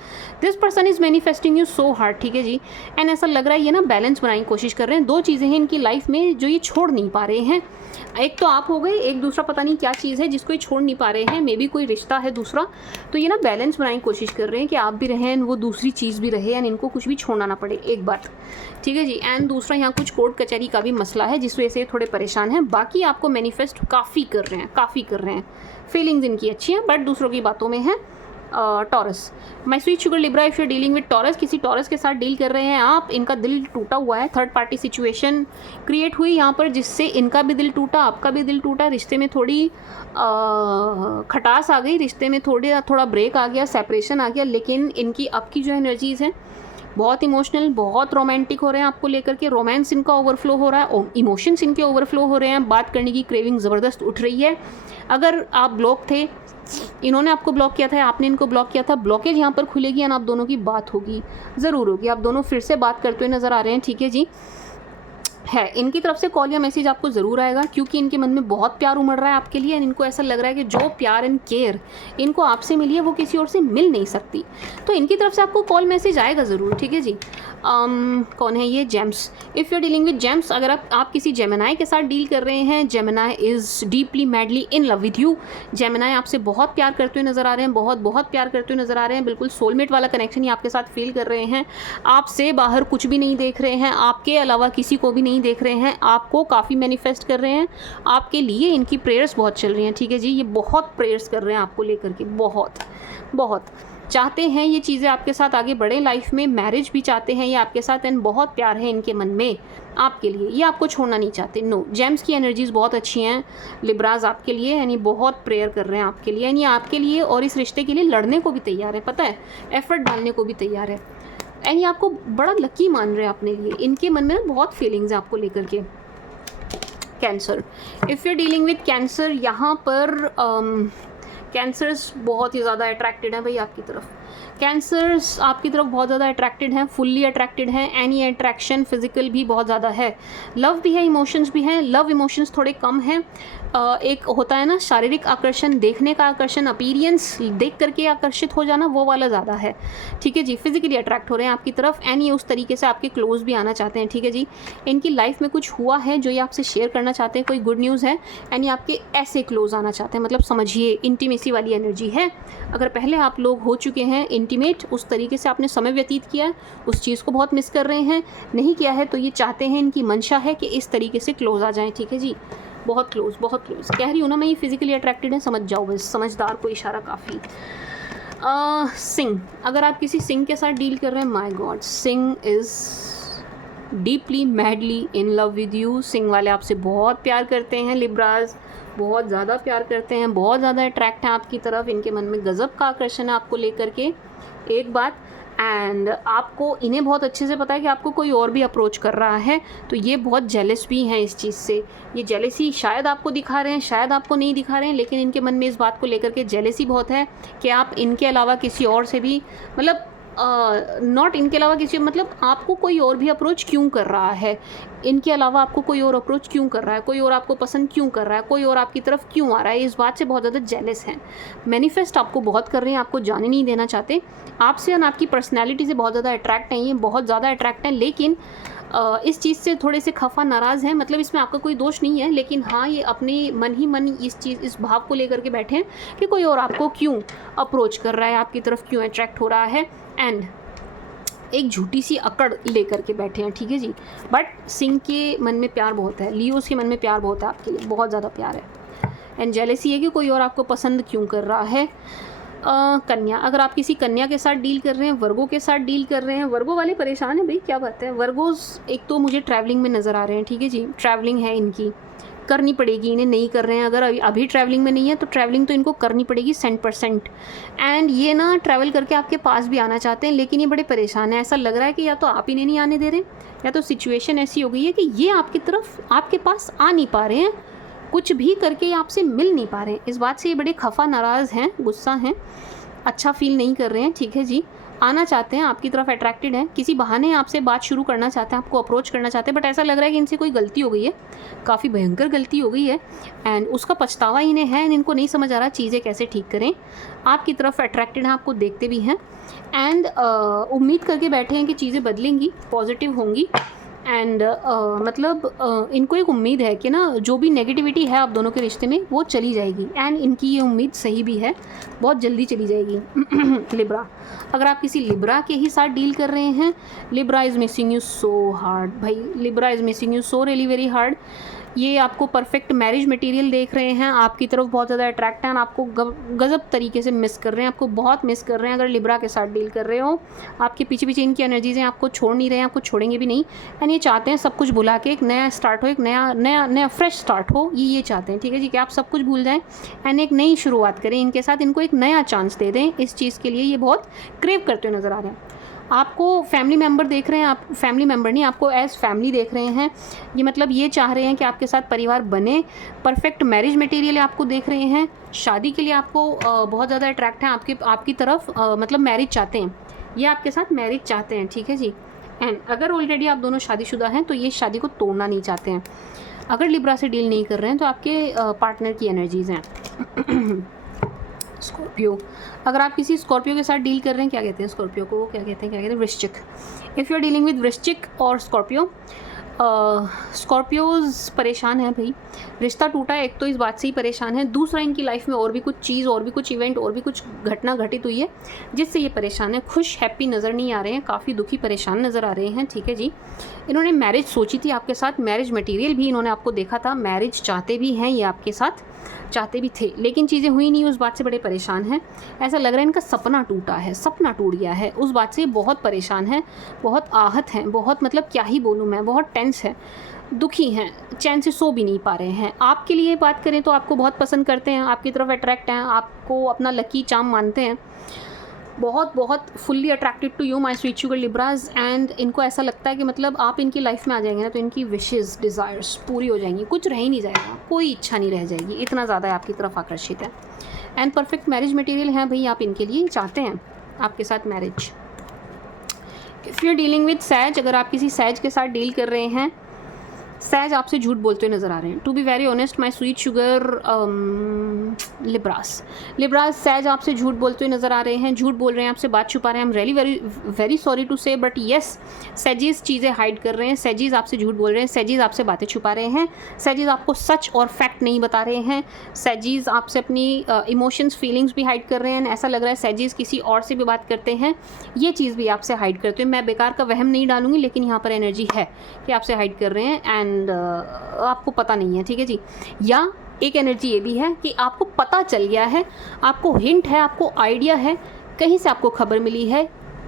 This person is manifesting you so hard, ठीक है जी। एंड ऐसा लग रहा है ये ना बैलेंस बनाने की कोशिश कर रहे हैं। दो चीज़ें हैं इनकी लाइफ में जो ये छोड़ नहीं पा रहे हैं, एक तो आप हो गए, एक दूसरा पता नहीं क्या चीज़ है जिसको ये छोड़ नहीं पा रहे हैं, मे बी कोई रिश्ता है दूसरा। तो ये ना बैलेंस बनाने की कोशिश कर रहे हैं कि आप भी रहें, वो दूसरी चीज़ भी रहे, एंड इनको कुछ भी छोड़ना ना पड़े, एक बात, ठीक है जी। एंड दूसरा यहाँ कुछ कोर्ट कचहरी का भी मसला है जिस वजह से ये थोड़े परेशान हैं। बाकी आपको मैनिफेस्ट काफ़ी कर रहे हैं, फीलिंग्स इनकी अच्छी हैं, बट दूसरों की बातों में है। Taurus, my sweet sugar Libra, if you dealing with taurus, किसी टॉरस के साथ डील कर रहे हैं आप, इनका दिल टूटा हुआ है, थर्ड पार्टी सिचुएशन क्रिएट हुई यहाँ पर जिससे इनका भी दिल टूटा, आपका भी दिल टूटा, रिश्ते में थोड़ी खटास आ गई, रिश्ते में थोड़ा ब्रेक आ गया, सेपरेशन आ गया। लेकिन इनकी अब की जो एनर्जीज़ हैं बहुत इमोशनल, बहुत रोमांटिक हो रहे हैं आपको लेकर के, रोमांस इनका ओवरफ्लो हो रहा है, इमोशंस इनके ओवरफ्लो हो रहे हैं, बात करने की क्रेविंग ज़बरदस्त उठ रही है। अगर आप ब्लॉक थे, इन्होंने आपको ब्लॉक किया था, आपने इनको ब्लॉक किया था, ब्लॉकेज यहाँ पर खुलेगी और आप दोनों की बात होगी, ज़रूर होगी, आप दोनों फिर से बात करते हुए नज़र आ रहे हैं, ठीक है जी। है इनकी तरफ से कॉल या मैसेज आपको ज़रूर आएगा, क्योंकि इनके मन में बहुत प्यार उमड़ रहा है आपके लिए। इनको ऐसा लग रहा है कि जो प्यार एंड केयर इनको आपसे मिली है वो किसी और से मिल नहीं सकती, तो इनकी तरफ से आपको कॉल मैसेज आएगा ज़रूर, ठीक है जी। कौन है ये? James. If you are dealing with James, अगर आप किसी जेमिनाई के साथ डील कर रहे हैं, Gemini is deeply madly in love with you. Gemini आपसे बहुत प्यार करते हुए नज़र आ रहे हैं, बहुत बहुत प्यार करते हुए नज़र आ रहे हैं, बिल्कुल सोलमेट वाला कनेक्शन ही आपके साथ फील कर रहे हैं। आपसे बाहर कुछ भी नहीं देख रहे हैं, आपके अलावा किसी को भी नहीं देख रहे हैं, आपको काफ़ी मैनिफेस्ट कर रहे हैं, आपके लिए इनकी प्रेयर्स बहुत चल रही हैं, ठीक है जी। ये बहुत प्रेयर्स कर रहे हैं आपको लेकर के, बहुत बहुत चाहते हैं ये चीज़ें आपके साथ आगे बढ़े लाइफ में, मैरिज भी चाहते हैं ये आपके साथ, एंड बहुत प्यार है इनके मन में आपके लिए, ये आपको छोड़ना नहीं चाहते। नो, जेम्स की एनर्जीज़ बहुत अच्छी हैं लिब्राज आपके लिए, यानी बहुत प्रेयर कर रहे हैं आपके लिए, यानी आपके लिए और इस रिश्ते के लिए लड़ने को भी तैयार है, पता है, एफर्ट डालने को भी तैयार है, एंड ये आपको बड़ा लकी मान रहे हैं अपने लिए। इनके मन में ना बहुत फीलिंग्स है आपको लेकर के। Cancer, if you are dealing with Cancer, यहाँ पर कैंसर्स बहुत ही ज़्यादा अट्रैक्टेड हैं भाई आपकी तरफ। कैंसर्स आपकी तरफ बहुत ज़्यादा अट्रैक्टेड हैं, फुल्ली अट्रैक्टेड हैं, एनी अट्रैक्शन फिजिकल भी बहुत ज़्यादा है, लव भी है, इमोशंस भी हैं। लव इमोशंस थोड़े कम हैं, एक होता है ना शारीरिक आकर्षण, देखने का आकर्षण, अपीरियंस देख करके आकर्षित हो जाना, वो वाला ज़्यादा है, ठीक है जी। फिजिकली अट्रैक्ट हो रहे हैं आपकी तरफ, एंड ये उस तरीके से आपके क्लोज भी आना चाहते हैं, ठीक है जी। इनकी लाइफ में कुछ हुआ है जो ये आपसे शेयर करना चाहते हैं, कोई गुड न्यूज़ है, एंड ये आपके ऐसे क्लोज आना चाहते हैं, मतलब समझिए इंटीमेसी वाली एनर्जी है। अगर पहले आप लोग हो चुके हैं इंटीमेट, उस तरीके से आपने समय व्यतीत किया है, उस चीज़ को बहुत मिस कर रहे हैं, नहीं किया है तो ये चाहते हैं, इनकी मंशा है कि इस तरीके से क्लोज आ जाएं, ठीक है जी। बहुत क्लोज, बहुत क्लोज कह रही हूँ ना मैं, ये फिजिकली अट्रैक्टेड है, समझ जाओ बस, समझदार को इशारा काफ़ी। सिंह, अगर आप किसी सिंह के साथ डील कर रहे हैं, my God, Singh is deeply madly in love with you. Singh वाले आपसे बहुत प्यार करते हैं लिब्राज, बहुत ज़्यादा प्यार करते हैं, बहुत ज़्यादा अट्रैक्ट हैं आपकी तरफ, इनके मन में गज़ब का आकर्षण है आपको लेकर के, एक बात। एंड आपको इन्हें बहुत अच्छे से पता है कि आपको कोई और भी अप्रोच कर रहा है, तो ये बहुत जेलस भी हैं इस चीज़ से। ये जेलसी शायद आपको दिखा रहे हैं, शायद आपको नहीं दिखा रहे हैं, लेकिन इनके मन में इस बात को लेकर के जेलसी बहुत है कि आप इनके अलावा किसी और से भी, मतलब नॉट इनके अलावा किसी, मतलब आपको कोई और भी अप्रोच क्यों कर रहा है, इनके अलावा आपको कोई और अप्रोच क्यों कर रहा है, कोई और आपको पसंद क्यों कर रहा है, कोई और आपकी तरफ क्यों आ रहा है, इस बात से बहुत ज़्यादा जेलस हैं। मैनिफेस्ट आपको बहुत कर रहे हैं, आपको जाने नहीं देना चाहते, आपसे और आपकी पर्सनैलिटी से बहुत ज़्यादा अट्रैक्ट हैं, ये बहुत ज़्यादा अट्रैक्ट हैं, लेकिन इस चीज़ से थोड़े से खफा नाराज़ हैं, मतलब इसमें आपका कोई दोष नहीं है, लेकिन हाँ ये अपने मन ही मन इस भाव को लेकर के बैठे हैं कि कोई और आपको क्यों अप्रोच कर रहा है, आपकी तरफ क्यों अट्रैक्ट हो रहा है, एंड एक झूठी सी अकड़ लेकर के बैठे हैं, ठीक है जी। बट सिंह के मन में प्यार बहुत है, लियोस के मन में प्यार बहुत है आपके लिए, बहुत ज़्यादा प्यार है, एंड जेलसी है कि कोई और आपको पसंद क्यों कर रहा है। कन्या, अगर आप किसी कन्या के साथ डील कर रहे हैं, वर्गो के साथ डील कर रहे हैं, वर्गो वाले परेशान हैं भाई, क्या बात है। वर्गोज एक तो मुझे ट्रैवलिंग में नज़र आ रहे हैं, ठीक है जी, ट्रैवलिंग है इनकी, करनी पड़ेगी, इन्हें नहीं कर रहे हैं, अगर अभी ट्रैवलिंग में नहीं है तो ट्रैवलिंग तो इनको करनी पड़ेगी 100%। एंड ये ना ट्रैवल करके आपके पास भी आना चाहते हैं, लेकिन ये बड़े परेशान हैं, ऐसा लग रहा है कि या तो आप इन्हें नहीं आने दे रहे, या तो सिचुएशन ऐसी हो गई है कि ये आपकी तरफ, आपके पास आ नहीं पा रहे हैं, कुछ भी करके आपसे मिल नहीं पा रहे हैं, इस बात से ये बड़े खफा नाराज़ हैं, गुस्सा हैं, अच्छा फील नहीं कर रहे हैं, ठीक है जी। आना चाहते हैं, आपकी तरफ अट्रैक्टेड हैं, किसी बहाने आपसे बात शुरू करना चाहते हैं, आपको अप्रोच करना चाहते हैं, बट ऐसा लग रहा है कि इनसे कोई गलती हो गई है, काफ़ी भयंकर गलती हो गई है, एंड उसका पछतावा इन्हें है, इनको नहीं समझ आ रहा चीज़ें कैसे ठीक करें। आपकी तरफ अट्रैक्टेड हैं, आपको देखते भी हैं, एंड उम्मीद करके बैठे हैं कि चीज़ें बदलेंगी, पॉजिटिव होंगी, एंड मतलब इनको एक उम्मीद है कि ना जो भी नेगेटिविटी है आप दोनों के रिश्ते में वो चली जाएगी, एंड इनकी ये उम्मीद सही भी है, बहुत जल्दी चली जाएगी। लिब्रा, अगर आप किसी लिब्रा के ही साथ डील कर रहे हैं, Libra is missing you so hard भाई, Libra is missing you so really very hard. ये आपको परफेक्ट मैरिज मटेरियल देख रहे हैं, आपकी तरफ बहुत ज़्यादा अट्रैक्ट हैं, आपको गज़ब तरीके से मिस कर रहे हैं, आपको बहुत मिस कर रहे हैं। अगर लिब्रा के साथ डील कर रहे हो, आपके पीछे पीछे इनकी एनर्जीज़ हैं, आपको छोड़ नहीं रहे हैं, आपको छोड़ेंगे भी नहीं, एंड ये चाहते हैं सब कुछ भुला के एक नया स्टार्ट हो, एक नया फ्रेश स्टार्ट हो, ये चाहते हैं, ठीक है जी, कि आप सब कुछ भूल जाएँ एंड एक नई शुरुआत करें इनके साथ, इनको एक नया चांस दे दें। इस चीज़ के लिए ये बहुत क्रेव करते हुए नज़र आ रहे हैं। आपको फैमिली मेम्बर देख रहे हैं, आप फैमिली मेम्बर नहीं, आपको एज फैमिली देख रहे हैं, ये मतलब ये चाह रहे हैं कि आपके साथ परिवार बने, परफेक्ट मैरिज मटेरियल आपको देख रहे हैं, शादी के लिए आपको बहुत ज़्यादा अट्रैक्ट हैं आपकी तरफ, मतलब मैरिज चाहते हैं, ये आपके साथ मैरिज चाहते हैं, ठीक है जी। एंड अगर ऑलरेडी आप दोनों शादीशुदा हैं तो ये शादी को तोड़ना नहीं चाहते हैं। अगर लिब्रा से डील नहीं कर रहे हैं तो आपके पार्टनर की एनर्जीज़ हैं। स्कॉर्पियो, अगर आप किसी स्कॉर्पियो के साथ डील कर रहे हैं, क्या कहते हैं स्कॉर्पियो को, क्या कहते हैं वृश्चिक। If you are dealing with वृश्चिक और स्कॉर्पियो, स्कॉर्पियोज़ परेशान है भाई, रिश्ता टूटा है, एक तो इस बात से ही परेशान है, दूसरा इनकी लाइफ में और भी कुछ चीज़, और भी कुछ इवेंट, और भी कुछ घटना घटित हुई है जिससे ये परेशान है। खुश हैप्पी नज़र नहीं आ रहे हैं, काफ़ी दुखी परेशान नज़र आ रहे हैं, ठीक है जी। इन्होंने मैरिज सोची थी आपके साथ, मैरिज मटेरियल भी इन्होंने आपको देखा था, मैरिज चाहते भी हैं ये आपके साथ, चाहते भी थे, लेकिन चीज़ें हुई नहीं, उस बात से बड़े परेशान हैं। ऐसा लग रहा है इनका सपना टूटा है, सपना टूट गया है, उस बात से बहुत परेशान हैं, बहुत आहत हैं, बहुत मतलब क्या ही बोलूँ मैं, बहुत टेंस है, दुखी हैं, चैन से सो भी नहीं पा रहे हैं। आपके लिए बात करें तो आपको बहुत पसंद करते हैं, आपकी तरफ अट्रैक्ट हैं, आपको अपना लकी चार्म मानते हैं, बहुत बहुत fully attracted to you my sweet sugar Libras. And इनको ऐसा लगता है कि मतलब आप इनकी लाइफ में आ जाएंगे ना तो इनकी विशेज़ डिज़ायर्स पूरी हो जाएंगी, कुछ रह ही नहीं जाएगा, कोई इच्छा नहीं रह जाएगी, इतना ज़्यादा आपकी तरफ आकर्षित है। एंड परफेक्ट मैरिज मटेरियल है भाई, आप इनके लिए चाहते हैं आपके साथ marriage. If you are dealing with सैज, अगर आप किसी सैज के साथ डील कर रहे हैं, सैज आपसे झूठ बोलते हुए नज़र आ रहे हैं। To be very honest my sweet sugar Libras, सैज आपसे झूठ बोलते हुए नज़र आ रहे हैं, झूठ बोल रहे हैं, आपसे बात छुपा रहे हैं। I am really very sorry to say, but yes, सैजीज चीज़ें हाइड कर रहे हैं, सैजीज आपसे झूठ बोल रहे हैं, सैजीज आपसे बातें छुपा रहे हैं, सैजीज आपको सच और फैक्ट नहीं बता रहे हैं, सैजीज आपसे अपनी इमोशंस फीलिंग्स भी हाइड कर रहे हैं। ऐसा लग रहा है सैजीज किसी और से भी बात करते हैं, ये चीज़ भी आपसे हाइड करते हैं। मैं बेकार का वहम नहीं डालूंगी, लेकिन यहाँ पर एनर्जी है कि आपसे हाइड कर रहे हैं एंड आपको पता नहीं है, ठीक है जी। या एक एनर्जी ये भी है कि आपको पता चल गया है, आपको हिंट है, आपको आइडिया है, कहीं से आपको खबर मिली है,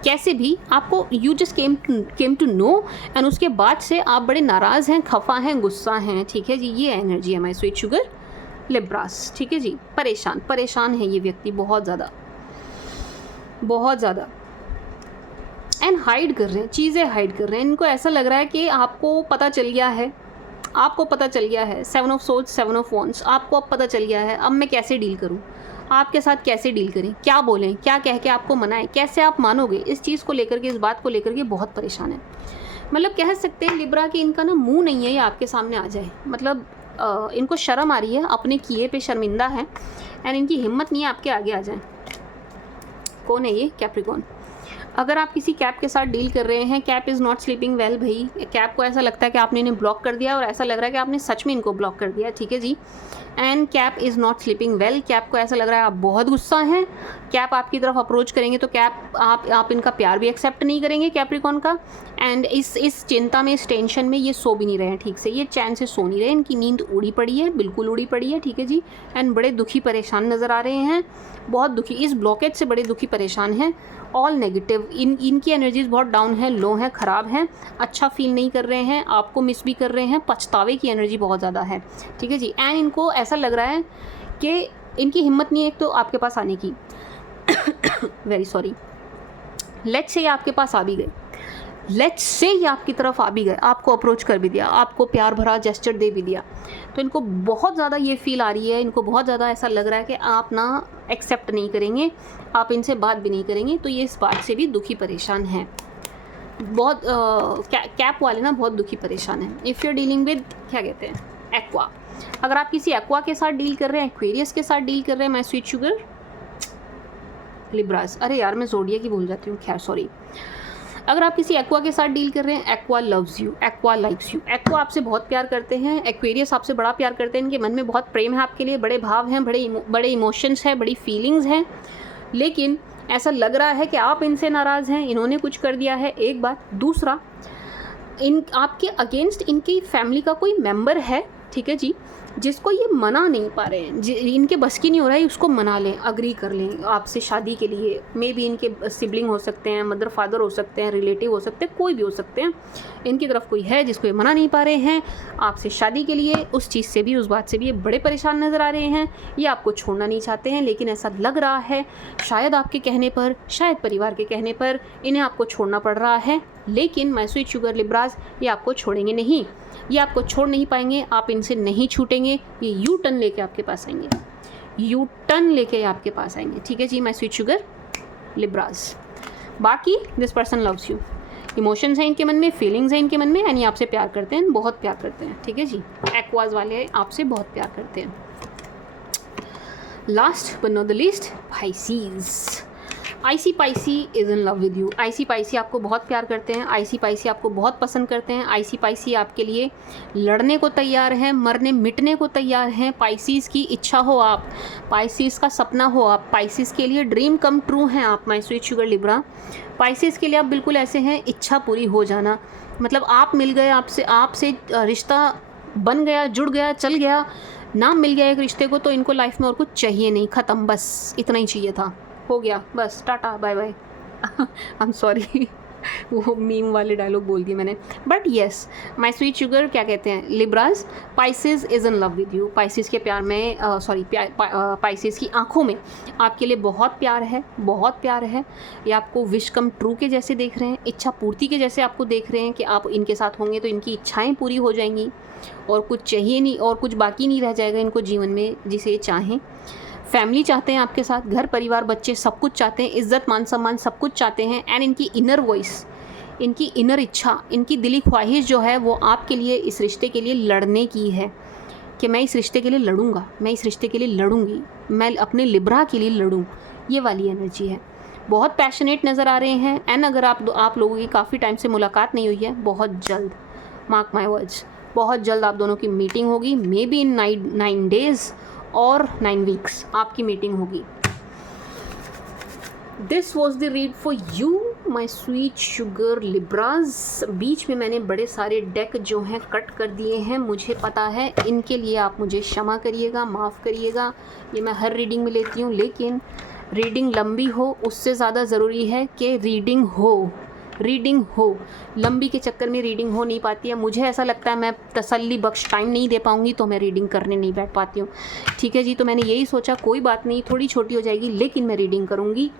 कैसे भी आपको, you just came to know, and उसके बाद से आप बड़े नाराज़ हैं, खफा हैं, गुस्सा हैं, ठीक है जी। ये एनर्जी है माय स्वीट शुगर लिब्रास, ठीक है जी। परेशान है ये व्यक्ति बहुत ज़्यादा, बहुत ज़्यादा, एंड हाइड कर रहे हैं, चीज़ें हाइड कर रहे हैं। इनको ऐसा लग रहा है कि आपको पता चल गया है, आपको पता चल गया है, 7 ऑफ सोर्ड्स 7 ऑफ वॉन्ड्स, आपको अब पता चल गया है, अब मैं कैसे डील करूं, आपके साथ कैसे डील करें, क्या बोलें, क्या कह के आपको मनाएं, कैसे आप मानोगे, इस चीज़ को लेकर के, इस बात को लेकर के बहुत परेशान है। मतलब कह सकते हैं लिब्रा कि इनका ना मुंह नहीं है ये आपके सामने आ जाए, मतलब इनको शर्म आ रही है, अपने किए पे शर्मिंदा है, एंड इनकी हिम्मत नहीं है आपके आगे आ जाए। कौन है ये? कैप्रिकॉर्न। अगर आप किसी कैप के साथ डील कर रहे हैं, cap is not sleeping well भाई, कैप को ऐसा लगता है कि आपने इन्हें ब्लॉक कर दिया, और ऐसा लग रहा है कि आपने सच में इनको ब्लॉक कर दिया, ठीक है जी। And Cap is not sleeping well, Cap को ऐसा लग रहा है आप बहुत गुस्सा हैं, कैप आपकी तरफ अप्रोच करेंगे तो कैप आप इनका प्यार भी एक्सेप्ट नहीं करेंगे कैप्रिकॉर्न का। एंड इस चिंता में, इस टेंशन में ये सो भी नहीं रहे हैं ठीक से, ये चैन से सो नहीं रहे, इनकी नींद उड़ी पड़ी है, बिल्कुल उड़ी पड़ी है, ठीक है जी। एंड बड़े दुखी परेशान नज़र आ रहे हैं, बहुत दुखी, इस ब्लॉकेज से बड़े दुखी परेशान हैं। ऑल नेगेटिव, इनकी एनर्जीज बहुत डाउन है, लो है, ख़राब हैं, अच्छा फील नहीं कर रहे हैं, आपको मिस भी कर रहे हैं, पछतावे की एनर्जी बहुत ज़्यादा है, ठीक है जी। एंड इनको ऐसा लग रहा है कि इनकी हिम्मत नहीं है एक तो आपके पास आने की वेरी सॉरी, लेट्स से आपके पास आ भी गए, लेट्स से ये आपकी तरफ आ भी गए, आपको अप्रोच कर भी दिया, आपको प्यार भरा जेस्चर दे भी दिया, तो इनको बहुत ज़्यादा ये फील आ रही है, इनको बहुत ज़्यादा ऐसा लग रहा है कि आप ना एक्सेप्ट नहीं करेंगे, आप इनसे बात भी नहीं करेंगे, तो ये इस बात से भी दुखी परेशान हैं बहुत। कैप वाले ना बहुत दुखी परेशान हैं। If you are dealing with, क्या कहते हैं, एक्वा, अगर आप किसी एक्वा के साथ डील कर रहे हैं, एक्वेरियस के साथ डील कर रहे हैं, माय स्वीट शुगर लिब्रास, अरे यार मैं ज़ोडिया की भूल जाती हूँ, खैर सॉरी। अगर आप किसी एक्वा के साथ डील कर रहे हैं, aqua loves you, aqua likes you, aqua आपसे बहुत प्यार करते हैं, एक्वेरियस आपसे बड़ा प्यार करते हैं, इनके मन में बहुत प्रेम है आपके लिए, बड़े भाव हैं, बड़े इमोशंस हैं, बड़ी फीलिंग्स हैं, लेकिन ऐसा लग रहा है कि आप इनसे नाराज़ हैं, इन्होंने कुछ कर दिया है, एक बात। दूसरा, आपके अगेंस्ट इनकी फैमिली का कोई मेंबर है, ठीक है जी, जिसको ये मना नहीं पा रहे हैं, इनके बस की नहीं हो रहा है, उसको मना लें, अग्री कर लें आपसे शादी के लिए। मे बी इनके सिबलिंग हो सकते हैं, मदर फादर हो सकते हैं, रिलेटिव हो सकते हैं, कोई भी हो सकते हैं, इनकी तरफ कोई है जिसको ये मना नहीं पा रहे हैं आपसे शादी के लिए। उस चीज़ से भी, उस बात से भी ये बड़े परेशान नज़र आ रहे हैं, ये आपको छोड़ना नहीं चाहते हैं, लेकिन ऐसा लग रहा है शायद आपके कहने पर, शायद परिवार के कहने पर इन्हें आपको छोड़ना पड़ रहा है, लेकिन माय स्वीट शुगर लिब्रास, ये आपको छोड़ेंगे नहीं, ये आपको छोड़ नहीं पाएंगे, आप इनसे नहीं छूटेंगे, ये यू टर्न लेके आपके पास आएंगे, यू टर्न लेके आपके पास आएंगे, ठीक है जी माय स्वीट शुगर लिब्रास। बाकी this person loves you, emotions हैं इनके मन में, फीलिंग्स हैं इनके मन में, यानी आपसे प्यार करते हैं, बहुत प्यार करते हैं, ठीक है जी। एक्वाज वाले आपसे बहुत प्यार करते हैं। Last but not the least, Pisces. IC Pisces is in love with you. IC Pisces आपको बहुत प्यार करते हैं, आईसी पाइसी आपको बहुत पसंद करते हैं, आईसी पाइसी आपके लिए लड़ने को तैयार हैं, मरने मिटने को तैयार हैं। पाइसीज़ की इच्छा हो आप, पाइसीज़ का सपना हो आप, पाइसीज़ के लिए ड्रीम कम ट्रू हैं आप, my sweet sugar Libra. Pisces के लिए आप बिल्कुल ऐसे हैं, इच्छा पूरी हो जाना, मतलब आप मिल गए, आपसे रिश्ता बन गया, जुड़ गया, चल गया, नाम मिल गया एक रिश्ते को, तो इनको लाइफ में और कुछ चाहिए नहीं, ख़त्म, बस इतना ही चाहिए था, हो गया, बस ta-ta bye bye. I am sorry, वो मीम वाले डायलॉग बोल दिए मैंने, but yes my sweet sugar, क्या कहते हैं Libras, Pisces is in love with you. Pisces के प्यार में पाइसेस की आंखों में आपके लिए बहुत प्यार है, बहुत प्यार है। ये आपको विश कम ट्रू के जैसे देख रहे हैं, इच्छा पूर्ति के जैसे आपको देख रहे हैं कि आप इनके साथ होंगे तो इनकी इच्छाएं पूरी हो जाएंगी और कुछ चाहिए नहीं और कुछ बाकी नहीं रह जाएगा इनको जीवन में जिसे ये चाहें। फैमिली चाहते हैं आपके साथ, घर परिवार बच्चे सब कुछ चाहते हैं, इज़्ज़त मान सम्मान सब कुछ चाहते हैं। एंड इनकी इनर वॉइस, इनकी इनर इच्छा, इनकी दिली ख्वाहिश जो है वो आपके लिए, इस रिश्ते के लिए लड़ने की है कि मैं इस रिश्ते के लिए लड़ूंगा, मैं इस रिश्ते के लिए लड़ूंगी, मैं अपने लिब्रा के लिए लड़ूँ, ये वाली एनर्जी है। बहुत पैशनेट नज़र आ रहे हैं। एंड अगर आप लोगों की काफ़ी टाइम से मुलाकात नहीं हुई है, बहुत जल्द, मार्क माई वर्ड्स, बहुत जल्द आप दोनों की मीटिंग होगी, मे बी इन 9 days और 9 weeks आपकी मीटिंग होगी। This was the read for you my sweet sugar Libras. बीच में मैंने बड़े सारे डेक जो हैं कट कर दिए हैं, मुझे पता है, इनके लिए आप मुझे क्षमा करिएगा, माफ़ करिएगा। ये मैं हर रीडिंग में लेती हूँ, लेकिन रीडिंग लंबी हो उससे ज़्यादा ज़रूरी है कि रीडिंग हो। लंबी के चक्कर में रीडिंग हो नहीं पाती है। मुझे ऐसा लगता है मैं तसल्ली बख्श टाइम नहीं दे पाऊँगी तो मैं रीडिंग करने नहीं बैठ पाती हूँ। ठीक है जी, तो मैंने यही सोचा कोई बात नहीं, थोड़ी छोटी हो जाएगी लेकिन मैं रीडिंग करूँगी।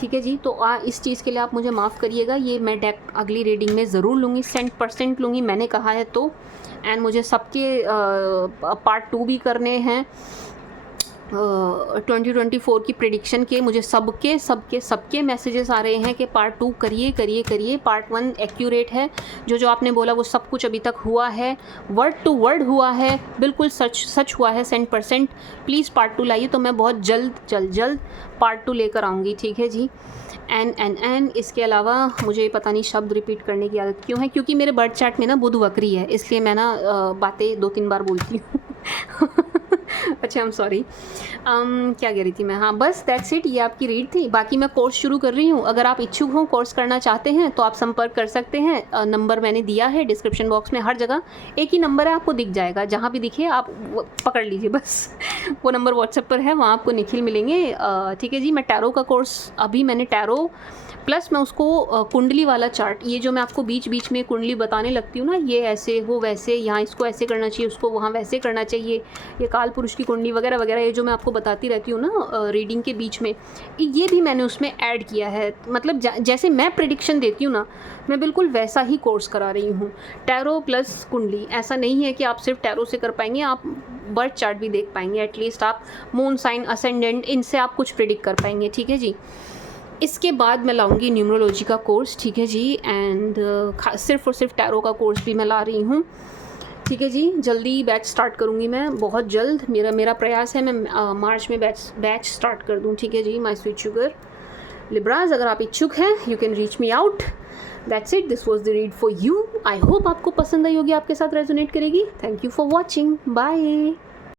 ठीक है जी, तो इस चीज़ के लिए आप मुझे माफ़ करिएगा। ये मैं डेक अगली रीडिंग में ज़रूर लूँगी, 100% लूँगी, मैंने कहा है तो। एंड मुझे सबके पार्ट 2 भी करने हैं 2024 की प्रेडिक्शन के। मुझे सबके मैसेजेस आ रहे हैं कि पार्ट 2 करिए। पार्ट 1 एक्यूरेट है, जो आपने बोला वो सब कुछ अभी तक हुआ है, वर्ड टू वर्ड हुआ है, बिल्कुल सच हुआ है 100%। प्लीज़ पार्ट 2 लाइए, तो मैं बहुत जल्द पार्ट 2 लेकर आऊँगी। ठीक है जी। एन इसके अलावा मुझे पता नहीं शब्द रिपीट करने की आदत क्यों है, क्योंकि मेरे बर्ड चैट में ना बुध वक्री है, इसलिए मैं ना बातें 2-3 बार बोलती हूँ। अच्छा, आई एम सॉरी। क्या कह रही थी मैं, हाँ बस दैट्स इट, ये आपकी रीड थी। बाकी मैं कोर्स शुरू कर रही हूँ, अगर आप इच्छुक हों कोर्स करना चाहते हैं तो आप संपर्क कर सकते हैं। नंबर मैंने दिया है डिस्क्रिप्शन बॉक्स में, हर जगह एक ही नंबर है, आपको दिख जाएगा, जहाँ भी दिखे आप पकड़ लीजिए बस। वो नंबर व्हाट्सएप पर है, वहाँ आपको निखिल मिलेंगे। ठीक है जी। मैं टैरो का कोर्स, अभी मैंने टैरो प्लस मैं उसको कुंडली वाला चार्ट, ये जो मैं आपको बीच में कुंडली बताने लगती हूँ ना, ये ऐसे हो वैसे, यहाँ इसको ऐसे करना चाहिए, उसको वहाँ वैसे करना चाहिए, ये काल पुरुष की कुंडली वगैरह वगैरह, ये जो मैं आपको बताती रहती हूँ ना रीडिंग के बीच में, ये भी मैंने उसमें ऐड किया है। मतलब जैसे मैं प्रेडिक्शन देती हूँ ना, मैं बिल्कुल वैसा ही कोर्स करा रही हूँ, टैरो प्लस कुंडली। ऐसा नहीं है कि आप सिर्फ टैरो से कर पाएंगे, आप बर्थ चार्ट भी देख पाएंगे, एटलीस्ट आप मून साइन असेंडेंट, इनसे आप कुछ प्रेडिक्ट कर पाएंगे। ठीक है जी। इसके बाद मैं लाऊंगी न्यूमरोलॉजी का कोर्स। ठीक है जी। एंड सिर्फ और सिर्फ टैरो का कोर्स भी मैं ला रही हूँ। ठीक है जी। जल्दी बैच स्टार्ट करूँगी मैं, बहुत जल्द। मेरा प्रयास है मैं मार्च में बैच स्टार्ट कर दूँ। ठीक है जी। माय स्वीट शुगर लिब्राज, अगर आप इच्छुक हैं you can reach me out. That's it, this was the read for you. I hope आपको पसंद आई होगी, आपके साथ रेजोनेट करेगी। Thank you for watching, bye.